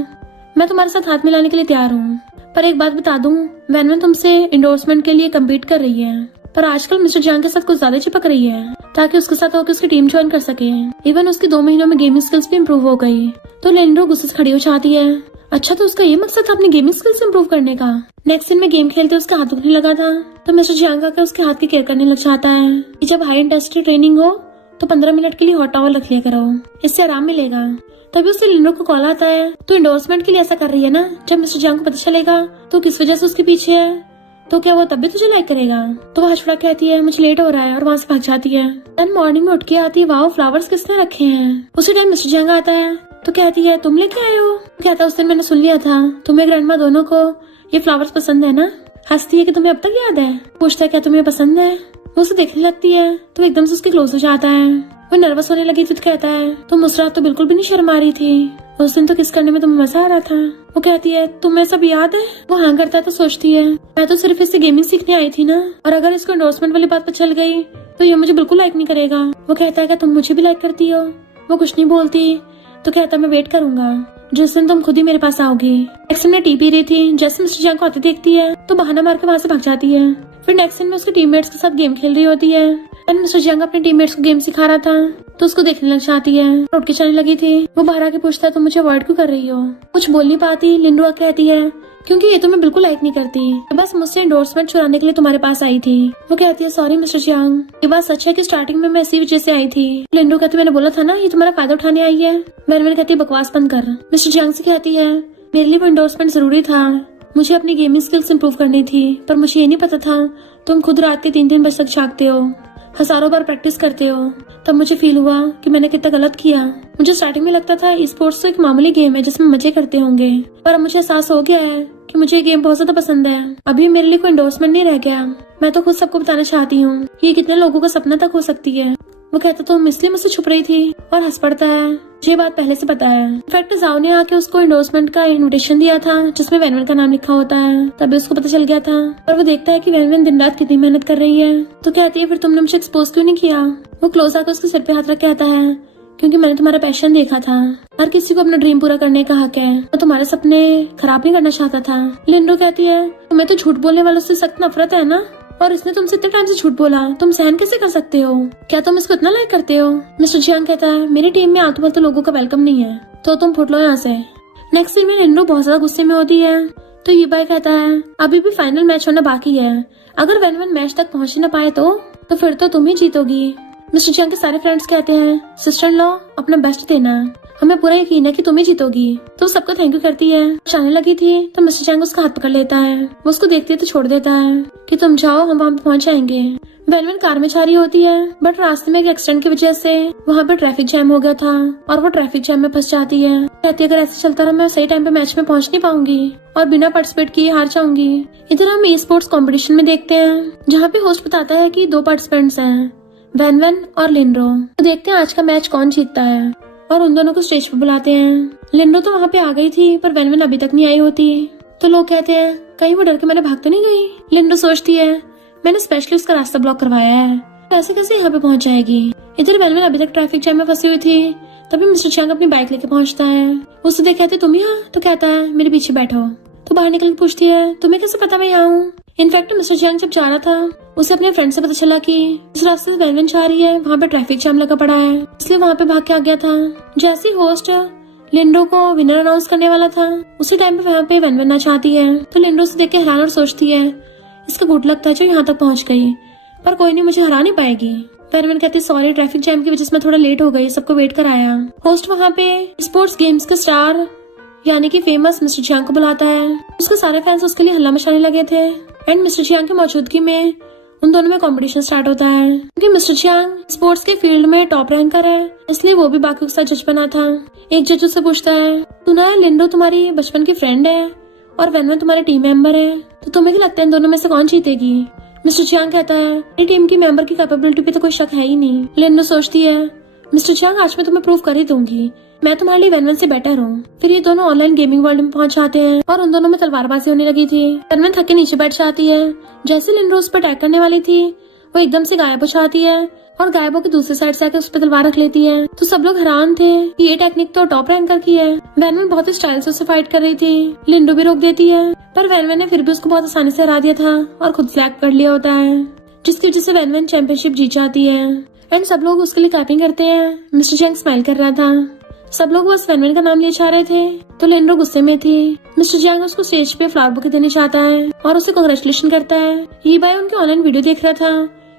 मैं तुम्हारे साथ हाथ मिलाने के लिए तैयार हूँ, पर एक बात बता दूं, वैनवन तुमसे इंडोर्समेंट के लिए कम्पीट कर रही है, पर आजकल मिस्टर जंग के साथ कुछ ज्यादा चिपक रही है ताकि उसके साथ होकर उसकी टीम ज्वाइन कर सके। इवन उसकी 2 महीनों में गेमिंग स्किल्स भी इम्प्रूव हो गई। तो लिंडो गुस्से से खड़ी हो जाती है। अच्छा तो उसका ये मकसद था अपनी गेमिंग स्किल्स इम्प्रूव करने का। नेक्स्ट सीन में गेम खेलते उसका हाथ दुखने लगा था तो मिस्टर जंग आकर उसके हाथ की केयर करने लग जाता है कि जब हाई इंटेंसिटी ट्रेनिंग हो तो 15 मिनट के लिए हॉट टॉवल रख लिया करो, इससे आराम मिलेगा। तभी उससे लिंडो को कॉल आता है तो इंडोर्समेंट के लिए ऐसा कर रही है ना, जब मिस्टर जंग को पता चलेगा तो किस वजह से उसके पीछे है, तो क्या वो तब भी तुझे लाइक करेगा। तो वो हंसड़ा कहती है मुझे लेट हो रहा है और वहाँ से भाग जाती है। देन मॉर्निंग में उठ के आती है वाओ फ्लावर्स किसने रखे हैं। उसी टाइम मिस्टर जंग आता है तो कहती है तुम लेके आए हो। कहता है उस दिन मैंने सुन लिया था तुम्हें ग्रैंडमा दोनों को ये फ्लावर्स पसंद है ना। हंसती है कि तुम्हें अब तक याद है। पूछता है क्या तुम्हें पसंद है। वो उसे देखने लगती है तो एकदम से उसके क्लोज हो जाता है। वो नर्वस होने लगी थी तो कहता है तुम उस रात तो बिल्कुल भी नहीं शर्मा रही थी, उस दिन तो किस करने में तुम्हें मजा आ रहा था। वो कहती है तुम्हें सब याद है। वो हाँ करता है तो सोचती है मैं तो सिर्फ इससे गेमिंग सीखने आई थी ना, और अगर इसको एंडोर्समेंट वाली बात पर चल गई तो ये मुझे बिल्कुल लाइक नहीं करेगा। वो कहता है क्या तुम मुझे भी लाइक करती हो। वो कुछ नहीं बोलती तो कहता मैं वेट करूंगा जिस दिन तुम खुद ही मेरे पास आओगी। नेक्स्ट में टी पी रही थी, जैसे मिस्टर जंग को आते देखती है तो बहाना मार के वहाँ से भाग जाती है। फिर नेक्स्ट सीन में उसके टीममेट्स के साथ गेम खेल रही होती है एंड मिस्टर जंग अपने टीममेट्स को गेम सिखा रहा था तो उसको देखने लग जाती है। उठ के चलने लगी थी। वो बाहर आके पूछता है तुम मुझे अवॉइड क्यों कर रही हो। कुछ बोल नहीं पाती। लिंडो कहती है क्योंकि ये तो मैं बिल्कुल लाइक नहीं करती, बस मुझसे एंडोर्समेंट चुराने के लिए तुम्हारे पास आई थी। वो कहती है सॉरी मिस्टर जंग, ये बात सच है कि स्टार्टिंग में मैं इसी वजह से आई थी। लिंडो कहती मैंने बोला था ना ये तुम्हारा फायदा उठाने आई है। मैंने कहती है बकवास बंद कर। मिस्टर जंग से कहती है मेरे लिए वो एंडोर्समेंट जरूरी था, मुझे अपनी गेमिंग स्किल्स इम्प्रूव करनी थी, पर मुझे ये नहीं पता था तुम खुद रात के 3-3 बजे तक जागते हो, हजारों बार प्रैक्टिस करते हो। तब मुझे फील हुआ कि मैंने कितना गलत किया। मुझे स्टार्टिंग में लगता था स्पोर्ट्स तो एक मामूली गेम है जिसमें मजे करते होंगे, पर अब मुझे एहसास हो गया है कि मुझे ये गेम बहुत ज्यादा पसंद है। अभी मेरे लिए कोई एंडोर्समेंट नहीं रह गया, मैं तो खुद सबको बताना चाहती हूँ कि ये कितने लोगों का सपना तक हो सकती है। वो कहता तुम इसलिए मुझसे छुप रही थी और हंस पड़ता है मुझे बात पहले से पता है। इनफैक्ट जाओ ने आके उसको एंडोर्समेंट का इनविटेशन दिया था जिसमें वैनवन का नाम लिखा होता है, तभी उसको पता चल गया था। और वो देखता है कि वैनवन दिन रात कितनी मेहनत कर रही है तो कहती है फिर तुमने मुझे एक्सपोज क्यों नहीं किया। वो क्लोज आकर उसके सिर पे हाथ रख कहता है क्योंकि मैंने तुम्हारा पैशन देखा था। हर किसी को अपना ड्रीम पूरा करने का हक है, मैं तुम्हारे सपने खराब नहीं करना चाहता था। लिंडो कहती है तुम्हें तो झूठ बोलने वालों से सख्त नफरत है ना, और इसने तुमसे इतने टाइम से झूठ बोला, तुम सहन कैसे कर सकते हो। क्या तुम इसको इतना लाइक करते हो। मिस्टर जंग कहता है मेरी टीम में आलतू फालतू लोगों का वेलकम नहीं है, तो तुम फुट लो यहाँ से। नेक्स्ट सीन में लिंडो बहुत ज्यादा गुस्से में होती है तो ईबाई कहता है अभी भी फाइनल मैच होना बाकी है, अगर वैनवन मैच तक पहुँच न पाए तो फिर तो तुम ही जीतोगी। मिस्टर जंग के सारे फ्रेंड्स कहते हैं सिस्टर इन लॉ अपना बेस्ट देना, हमें पूरा यकीन है कि तुम ही जीतोगी। तो सबको थैंक यू करती है। जाने लगी थी तो मिस्टर जंग उसका हाथ पकड़ लेता है। वो उसको देखती है तो छोड़ देता है कि तुम जाओ हम वहाँ पे पहुँच जाएंगे। वैनवन कार में जा रही होती है बट रास्ते में एक एक्सीडेंट की वजह से वहाँ पे ट्रैफिक जैम हो गया था और वो ट्रैफिक जैम में फंस जाती है। कहती है अगर ऐसे चलता रहा मैं सही टाइम पे मैच में पहुँच नहीं पाऊंगी और बिना पार्टिसिपेट किए हार जाऊंगी। इधर हम ई स्पोर्ट्स कॉम्पिटिशन में देखते हैं जहाँ पे होस्ट बताता है कि 2 पार्टिसिपेंट्स हैं, वैनवन और लिंडो। तो देखते हैं आज का मैच कौन जीतता है और उन दोनों को स्टेज पे बुलाते हैं। लिंडो तो वहाँ पे आ गई थी पर वैनवन अभी तक नहीं आई होती तो लोग कहते हैं कहीं वो डर के मैंने भाग तो नहीं गई। लिंडो सोचती है मैंने स्पेशली उसका रास्ता ब्लॉक करवाया है, ऐसे कैसे यहाँ पे पहुँच जाएगी। इधर वैनवन अभी तक ट्रैफिक जैम में फंसी हुई थी तभी मिस्टर जंग अपनी बाइक लेके पहुँचता है। उससे देख कहते तुम यहाँ, तो कहता है मेरे पीछे बैठो। तो बाहर निकल के पूछती है तुम्हें कैसे पता मैं यहाँ हूँ। इनफैक्ट मिस्टर जंग जब जा रहा था उसे अपने फ्रेंड से पता चला कि इस रास्ते से वैनवन जा रही है, वहाँ पे ट्रैफिक जाम लगा पड़ा है, इसलिए वहाँ पे भाग के आ गया था। जैसे ही होस्ट लिंडो को विनर अनाउंस करने वाला था उसी टाइम पे वहाँ पे वैनवन आ जाती है। तो लिंडो से देख के हैरान और सोचती है इसका गुड लगता है जो यहाँ तक पहुँच गई, पर कोई नहीं मुझे हरा नहीं पाएगी। वैनवन कहती है सॉरी ट्रैफिक जैम की वजह से मैं थोड़ा लेट हो गई, सबको वेट कराया। होस्ट वहाँ पे स्पोर्ट्स गेम्स के स्टार यानी कि फेमस मिस्टर जंग को बुलाता है। उसके सारे फैंस उसके लिए हल्ला मचाने लगे थे एंड मिस्टर जंग की मौजूदगी में उन दोनों में कंपटीशन स्टार्ट होता है क्योंकि मिस्टर चियांग स्पोर्ट्स के फील्ड में टॉप रैंकर है, इसलिए वो भी बाकी के साथ जज बना था। एक जज उससे पूछता है, सुना है लिंडो तुम्हारी बचपन की फ्रेंड है और वैनवन तुम्हारे टीम मेंबर है, तो तुम्हें क्या लगता है इन दोनों में से कौन जीतेगी? मिस्टर चियांग कहता है, मेरी टीम की मेंबर की कैपेबिलिटी पे तो कोई शक है ही नहीं। लिंडो सोचती है, मिस्टर चियांग आज मैं तुम्हें प्रूव कर ही दूंगी, मैं तुम्हारे लिए वैनवन से बेटर हूँ। फिर ये दोनों ऑनलाइन गेमिंग वर्ल्ड में पहुंच जाते हैं और उन दोनों में तलवारबाजी होने लगी थी। वैनवन थक के नीचे बैठ जाती है। जैसे लिंडो उस पर अटैक करने वाली थी, वो एकदम से गायब हो जाती है और गायब होकर दूसरी साइड से आकर उस पर तलवार रख लेती है। तो सब लोग हैरान थे कि ये टेक्निक तो टॉप रैंकर की है। वैनवन बहुत ही स्टाइल से उससे फाइट कर रही थी। लिंडो भी रोक देती है, पर वैनवन ने फिर भी उसको बहुत आसानी से हरा दिया था और खुद फ्लैग कर लिया होता है, जिसकी वजह से वैनवन चैंपियनशिप जीत जाती है। एंड सब लोग उसके लिए क्लैपिंग करते हैं। मिस्टर चियांग स्माइल कर रहा था। सब लोग बस वैनवन का नाम लिए चाह रहे थे, तो लिंडो गुस्से में थी। मिस्टर चियांग उसको स्टेज पे फ्लावर बुके देने चाहता है और उसे कांग्रेचुलेशन करता है। ये बाय उनके ऑनलाइन वीडियो देख रहा था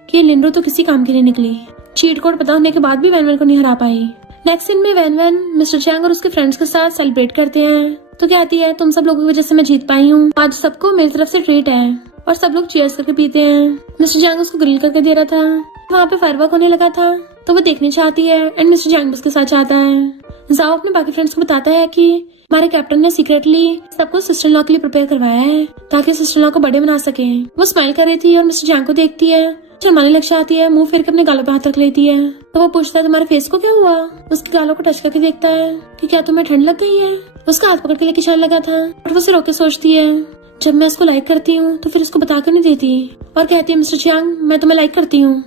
कि लिंडो तो किसी काम के लिए निकली। चीट कोड पता होने के बाद भी वैनवन को नहीं हरा पाई। नेक्स्ट सीन में वैनवन मिस्टर चियांग और उसके फ्रेंड्स के साथ सेलिब्रेट करते हैं, तो कहती है, तुम सब लोगों की वजह से मैं जीत पाई हूँ, आज सबको मेरी तरफ से ट्रीट है। और सब लोग चीयर्स करके पीते हैं। मिस्टर चियांग उसको ग्रिल करके दे रहा था। वहाँ पे फायरवर्क होने लगा था, तो वो देखनी चाहती है एंड मिस्टर चियांग उसके साथ जाता है। जाओ अपने बाकी फ्रेंड्स को बताता है कि हमारे कैप्टन ने सीक्रेटली सबको सिस्टर लॉ के लिए प्रिपेयर करवाया है ताकि सिस्टर लॉ को बर्थडे मना सके। वो स्माइल कर रही थी और मिस्टर चियांग को देखती है, शर्माने लग जाती है, मुंह फेर के अपने गालों पे हाथ रख लेती है। तो वो पूछता है, तुम्हारे फेस को क्या हुआ? उसके गालों को टच करके देखता है कि क्या तुम्हें ठंड लग गई है। उसका हाथ पकड़ के लेके चलने लगा था, और वो उसे रोक के सोचती है, जब मैं उसको लाइक करती हूँ तो फिर उसको बता कर नहीं देती, और कहती है, मिस्टर चियांग मैं तुम्हें लाइक करती हूँ,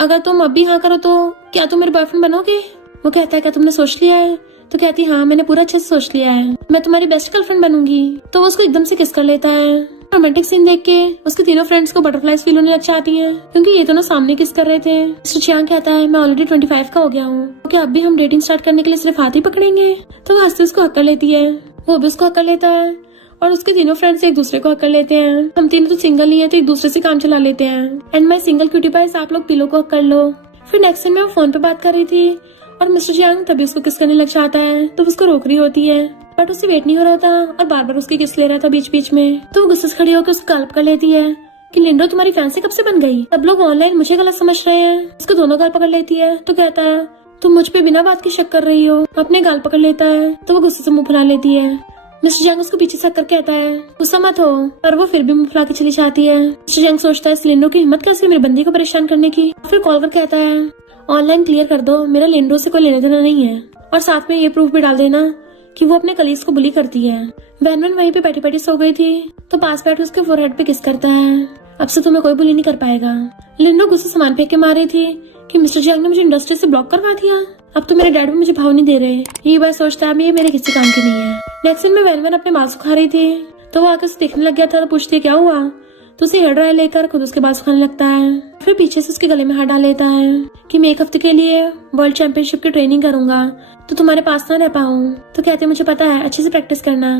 अगर तुम अब भी हाँ करो तो क्या तुम मेरे बॉयफ्रेंड बनोगे? वो कहता है, क्या तुमने सोच लिया है? तो कहती है, हाँ मैंने पूरा अच्छे से सोच लिया है, मैं तुम्हारी बेस्ट गर्लफ्रेंड बनूंगी। तो वो उसको एकदम से किस कर लेता है। रोमांटिक सीन देख के उसके तीनों फ्रेंड्स को बटरफ्लाइज फील होने लग जाती हैं, क्योंकि ये दोनों सामने किस कर रहे थे। मिस्टर चियांग कहता है, मैं ऑलरेडी 25 का हो गया हूँ, तो क्या अब भी हम डेटिंग स्टार्ट करने के लिए सिर्फ हाथ ही पकड़ेंगे? तो वो हंसते उसको हक कर लेती है, वो भी उसको हक कर लेता है और उसके तीनों फ्रेंड्स एक दूसरे को हक कर लेते हैं। हम तीनों तो सिंगल ही है, तो एक दूसरे से काम चला लेते हैं। And my single cutie pies, आप लोग पिलो को हक कर लो। फिर नेक्स्ट सीन में वो फोन पे बात कर रही थी और मिस्टर चियांग तभी उसको किस करने लग जाता है, तो उसको रोक रही होती है, बट उससे वेट नहीं हो रहा था और बार बार उसकी किस ले रहा था बीच बीच में। तो वो गुस्से से खड़ी होकर उसको गाल पकड़ लेती है कि लिंडो तुम्हारी फैंसी कब से बन गई? सब लोग ऑनलाइन मुझे गलत समझ रहे हैं। उसको दोनों गाल पकड़ लेती है, तो कहता है, तुम मुझ पे बिना बात के शक कर रही हो। अपने गाल पकड़ लेता है, तो वो गुस्से से मुंह फुला लेती है। मिस्टर चियांग उसको पीछे से कर कहता है, गुस्सा मत हो, और वो फिर भी मुंह फुला के चली जाती है। मिस्टर चियांग सोचता है, इस लिंडो की हिम्मत कैसे मेरे बंदी को परेशान करने की। फिर कॉल कर कहता है, ऑनलाइन क्लियर कर दो, मेरा लिंडो से कोई लेना देना नहीं है, और साथ में ये प्रूफ भी डाल देना कि वो अपने कलीग्स को बुली करती है। वैनवन वहीं पे बैठी बैठी सो गई थी, तो पास बैठ उसके फोरहेड पे किस करता है। अब से तुम्हें कोई बुली नहीं कर पाएगा। लिंडो गुस्से सामान फेंक के मार रही थी कि मिस्टर चियांग ने मुझे इंडस्ट्री से ब्लॉक करवा दिया, अब तो मेरे डैड भी मुझे भाव नहीं दे रहे। ये बात सोचता है, ये मेरे किसी काम की नहीं है। नेक्स्ट सीन में वैनवन अपने बाल सुखा रही थी, तो वो आकर उसे देखने लग गया था, तो पूछती है, क्या हुआ? तो उसे हेयर ड्रायर लेकर खुद उसके बाल सुखाने लगता है। फिर पीछे से उसके गले में हाथ डाल लेता है कि मैं 1 हफ्ते के लिए वर्ल्ड चैंपियनशिप की ट्रेनिंग करूंगा, तो तुम्हारे पास ना रह पाऊँ। तो कहते, मुझे पता है, अच्छे से प्रैक्टिस करना।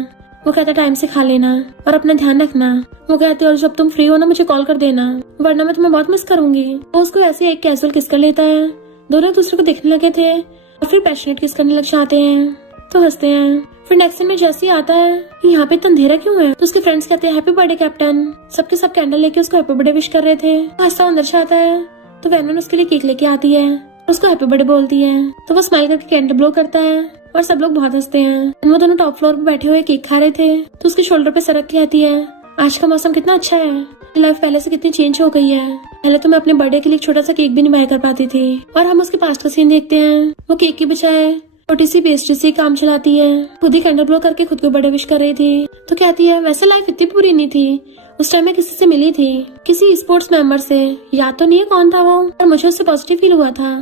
वो कहता, टाइम से खा लेना और अपना ध्यान रखना। वो कहते, और जब तुम फ्री हो ना मुझे कॉल कर देना, वरना मैं तुम्हें बहुत मिस करूंगी। वो उसको ऐसे एक कैजुअल किस कर लेता है। दोनों एक दूसरे को देखने लगे थे और फिर पैशनेट किस करने लग जाते हैं, तो हंसते हैं। फिर नेक्स्ट सीन में जैसे ही आता है कि यहाँ पे इतना अंधेरा क्यों है, तो उसके फ्रेंड्स कहते हैं, हैप्पी बर्थडे कैप्टन। सबके सब कैंडल लेके उसको हैप्पी बर्थडे विश कर रहे थे। आस्था अंदर से आता है, तो वैनवन उसके लिए केक लेके आती है, उसको हैप्पी बर्थडे बोलती है, तो वो स्माइल करके कैंडल ब्लो करता है और सब लोग बहुत हंसते हैं। वो दोनों टॉप फ्लोर पे बैठे हुए केक खा रहे थे, तो उसके शोल्डर पे सरक के आती है, आज का मौसम कितना अच्छा है, लाइफ पहले से कितनी चेंज हो गई है। पहले तो मैं अपने बर्थडे के लिए एक छोटा सा केक भी नहीं बाय कर पाती थी। और हम उसके पास्ट का सीन देखते हैं, वो केक की बजाय छोटी सी पेस्ट्री से काम चलाती है, खुद ही कैंडल ब्लो करके खुद को बर्थडे विश कर रही थी। तो कहती है, वैसे लाइफ इतनी बुरी नहीं थी, उस टाइम मैं किसी से मिली थी, किसी स्पोर्ट्स मेंबर से, याद तो नहीं है कौन था वो, पर मुझे उससे पॉजिटिव फील हुआ था,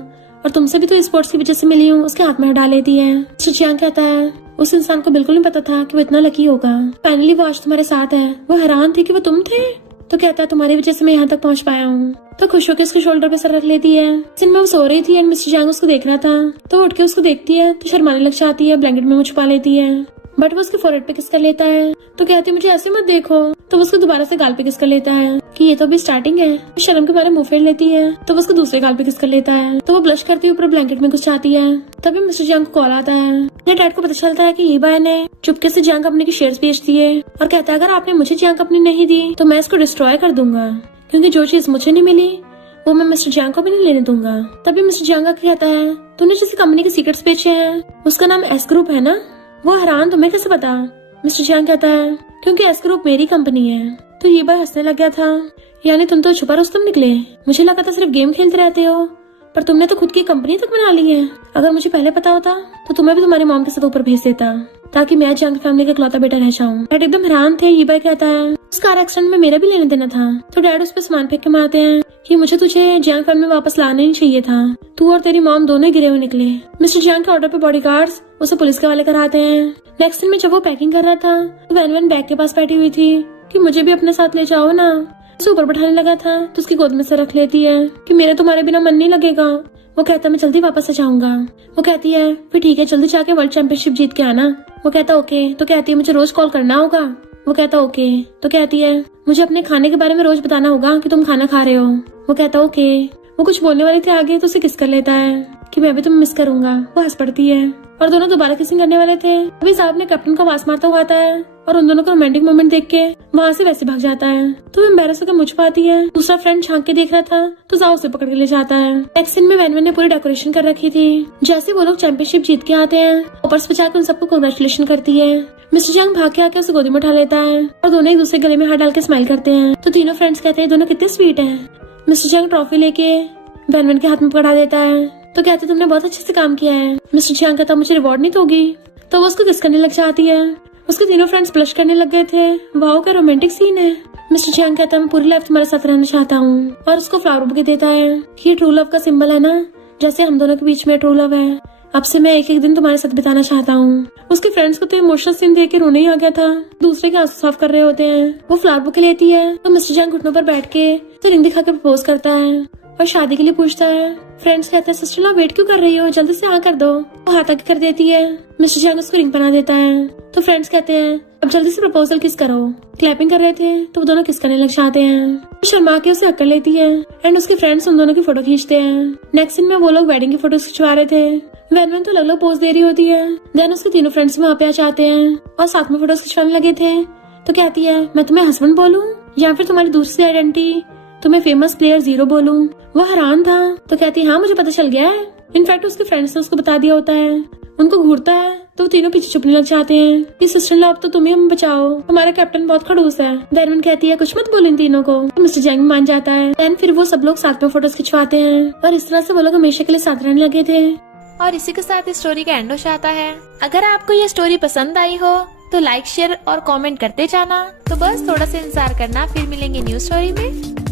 और तुमसे भी तो स्पोर्ट्स की वजह से मिली हूँ। उसके हाथ में डाल लेती है। मिस्टर चियांग कहता है, उस इंसान को बिल्कुल नहीं पता था कि वो इतना लकी होगा, फाइनली वो आज तुम्हारे साथ है। वो हैरान थी कि वो तुम थे। तो कहता है, तुम्हारी वजह से मैं यहाँ तक पहुँच पाया हूँ। तो खुश होकर उसके शोल्डर पे सर रख लेती है। जिन में वो सो रही थी एंड मिस्टर चियांग उसको देख रहा था, तो उठ के उसको देखती है, तो शर्माने लग जाती है, ब्लैंकेट में मुँह छुपा लेती है, बट वो उसके फोरहेड पे किस कर लेता है। तो कहती है, मुझे ऐसे मत देखो। तो वो उसको दोबारा से गाल पे किस कर लेता है कि ये तो अभी स्टार्टिंग है। तो शर्म के बारे मुंह फेर लेती है, तो वो उसको दूसरे गाल पे किस कर लेता है। तो वो ब्लश करती हुई ऊपर ब्लैंकेट में घुस जाती है। तभी मिस्टर चियांग को कॉल आता है। मेरे डैड को पता चलता है कि ये बाय ने चुपके से चियांग कंपनी की शेयर्स बेच दिए, और कहता है, अगर आपने मुझे चियांग कंपनी नहीं दी तो मैं इसको डिस्ट्रॉय कर दूंगा। क्योंकि जो चीज मुझे नहीं मिली वो मैं मिस्टर जियांग को भी नहीं लेने दूंगा। तभी मिस्टर जियांग आके कहता है, तूने जिस कंपनी के सीक्रेट्स बेचे हैं उसका नाम एस ग्रुप है ना? वो हैरान, तुम्हें कैसे पता? मिस्टर जियांग कहता है, क्योंकि एस ग्रुप मेरी कंपनी है। तो ये बार हंसने लग गया था, यानी तुम तो छुपा रुस्तम निकले। मुझे लगा था सिर्फ गेम खेलते रहते हो, पर तुमने तो खुद की कंपनी तक बना ली है। अगर मुझे पहले पता होता तो तुम्हें भी तुम्हारी मॉम के साथ ऊपर भेज देता, ताकि मैं जियांग फैमिली का इकलौता बेटा रह जाऊं। डैड एकदम हैरान थे। ये बार कहता है, उस कार एक्सीडेंट में मेरा भी लेने देना था। तो डैड उस पर सामान फेंक के मारते हैं कि मुझे तुझे जियांग फैमिली में वापस लाना ही चाहिए था, तू और तेरी मॉम दोनों ही गिरे हुए निकले। मिस्टर जियांग के ऑर्डर पे बॉडीगार्ड्स उसे पुलिस के हवाले कराते हैं। नेक्स्ट दिन में जब वो पैकिंग कर रहा था तो वैन बैग के पास बैठी हुई थी कि मुझे भी अपने साथ ले जाओ ना। उसे ऊपर बैठाने लगा था तो उसकी गोद में से रख लेती है कि मेरे तुम्हारे बिना मन नहीं लगेगा। वो कहता है, मैं जल्दी वापस आ जाऊंगा। वो कहती है, फिर ठीक है, जल्दी जाके वर्ल्ड चैंपियनशिप जीत के आना। वो कहता ओके। तो कहती है, मुझे रोज कॉल करना होगा। वो कहता ओके। तो कहती है, मुझे अपने खाने के बारे में रोज बताना होगा कि तुम खाना खा रहे हो। वो कहता ओके। वो कुछ बोलने वाली थी आगे तो उसे किस कर लेता है कि मैं भी तुम्हें मिस करूंगा। वो हंस पड़ती है और दोनों दोबारा किसिंग करने वाले थे। अभी साहब ने कैप्टन का आवाज मारता हुआ आता है और उन दोनों का रोमांटिक मोमेंट देख के वहाँ से वैसे भाग जाता है। तो वो एम्बैरस होकर मुझ पाती है। दूसरा फ्रेंड झांक के देख रहा था तो जाओ उसे पकड़ के ले जाता है। नेक्स्ट सीन में वैन ने पूरी डेकोरेशन कर रखी थी। जैसे वो लोग चैंपियनशिप जीत के आते हैं, ऊपर पे जाकर उन सबको कांग्रेचुलेशन करती है। मिस्टर जियांग भाग के आके उसे गोदी में उठा लेता है और दोनों एक दूसरे गले में हाथ डाल के स्माइल करते हैं। तो तीनों फ्रेंड्स कहते हैं, दोनों कितने स्वीट है। मिस्टर जियांग ट्रॉफी लेके वैन के हाथ में पकड़ा देता है तो कहते, तुमने बहुत अच्छे से काम किया है। मिस्टर जियांग कहता, मुझे रिवॉर्ड नहीं दोगी? तो वो उसको किस करने लग जाती है। उसके तीनों फ्रेंड्स ब्लश करने लग गए थे। वाओ, क्या रोमांटिक सीन है। मिस्टर जियांग कहता है, मैं पूरी लाइफ तुम्हारे साथ रहना चाहता हूँ और उसको फ्लावर बुके देता है कि ये ट्रू लव का सिंबल है ना, जैसे हम दोनों के बीच में ट्रू लव है। अब से मैं एक एक दिन तुम्हारे साथ बिताना चाहता हूँ। उसके फ्रेंड्स को तो इमोशनल सीन देख के रोने ही आ गया था। दूसरे के आंसू साफ कर रहे होते हैं। वो फ्लावर बुके लेती है तो मिस्टर जियांग घुटनों पर बैठ के तो रिंग दिखा के प्रपोज करता है और शादी के लिए पूछता है। फ्रेंड्स कहते हैं, सिस्टर लॉ वेट क्यों कर रही हो, जल्दी से हाँ कर दो। वो हाथ आगे कर देती है। मिस्टर जियांग उसको रिंग बना देता है। तो फ्रेंड्स कहते हैं, अब जल्दी से प्रपोजल किस करो। क्लैपिंग कर रहे थे तो वो दोनों किस करने लग जाते हैं। तो शर्मा के उसे हक कर लेती है एंड उसके फ्रेंड्स उन दोनों की फोटो खींचते हैं। नेक्स्ट सीन में वो लोग वेडिंग की फोटो खिंचवा रहे थे। वैन तो अलग अलग पोज दे रही होती है। देन उसके तीनों फ्रेंड्स वहाँ पे आ जाते हैं और साथ में फोटोज खिंचवाने लगे थे। तो कहती है, मैं तुम्हें हस्बैंड बोलूं या फिर तुम्हारी दूसरी आइडेंटिटी तुम्हें फेमस प्लेयर 0 बोलूं। वो हैरान था तो कहती है, हाँ मुझे पता चल गया है। इनफैक्ट उसके फ्रेंड्स ने उसको बता दिया होता है। उनको घूरता है तो तीनों पीछे छुपने लग जाते हैं कि सिस्टर लॉ अब तो तुम्हें हम बचाओ, हमारा कैप्टन बहुत खड़ूस है। वैन कहती है, कुछ मत बोलो इन तीनों को। तो मिस्टर जियांग मान जाता है। देन फिर वो सब लोग साथ में फोटोज खिंचवाते हैं और इस तरह से वो लोग हमेशा के लिए साथ रहने लगे थे। और इसी के साथ इस स्टोरी का एंड हो जाता है। अगर आपको ये स्टोरी पसंद आई हो तो लाइक, शेयर और कमेंट करते जाना। तो बस थोड़ा सा इंतजार करना, फिर मिलेंगे न्यू स्टोरी में।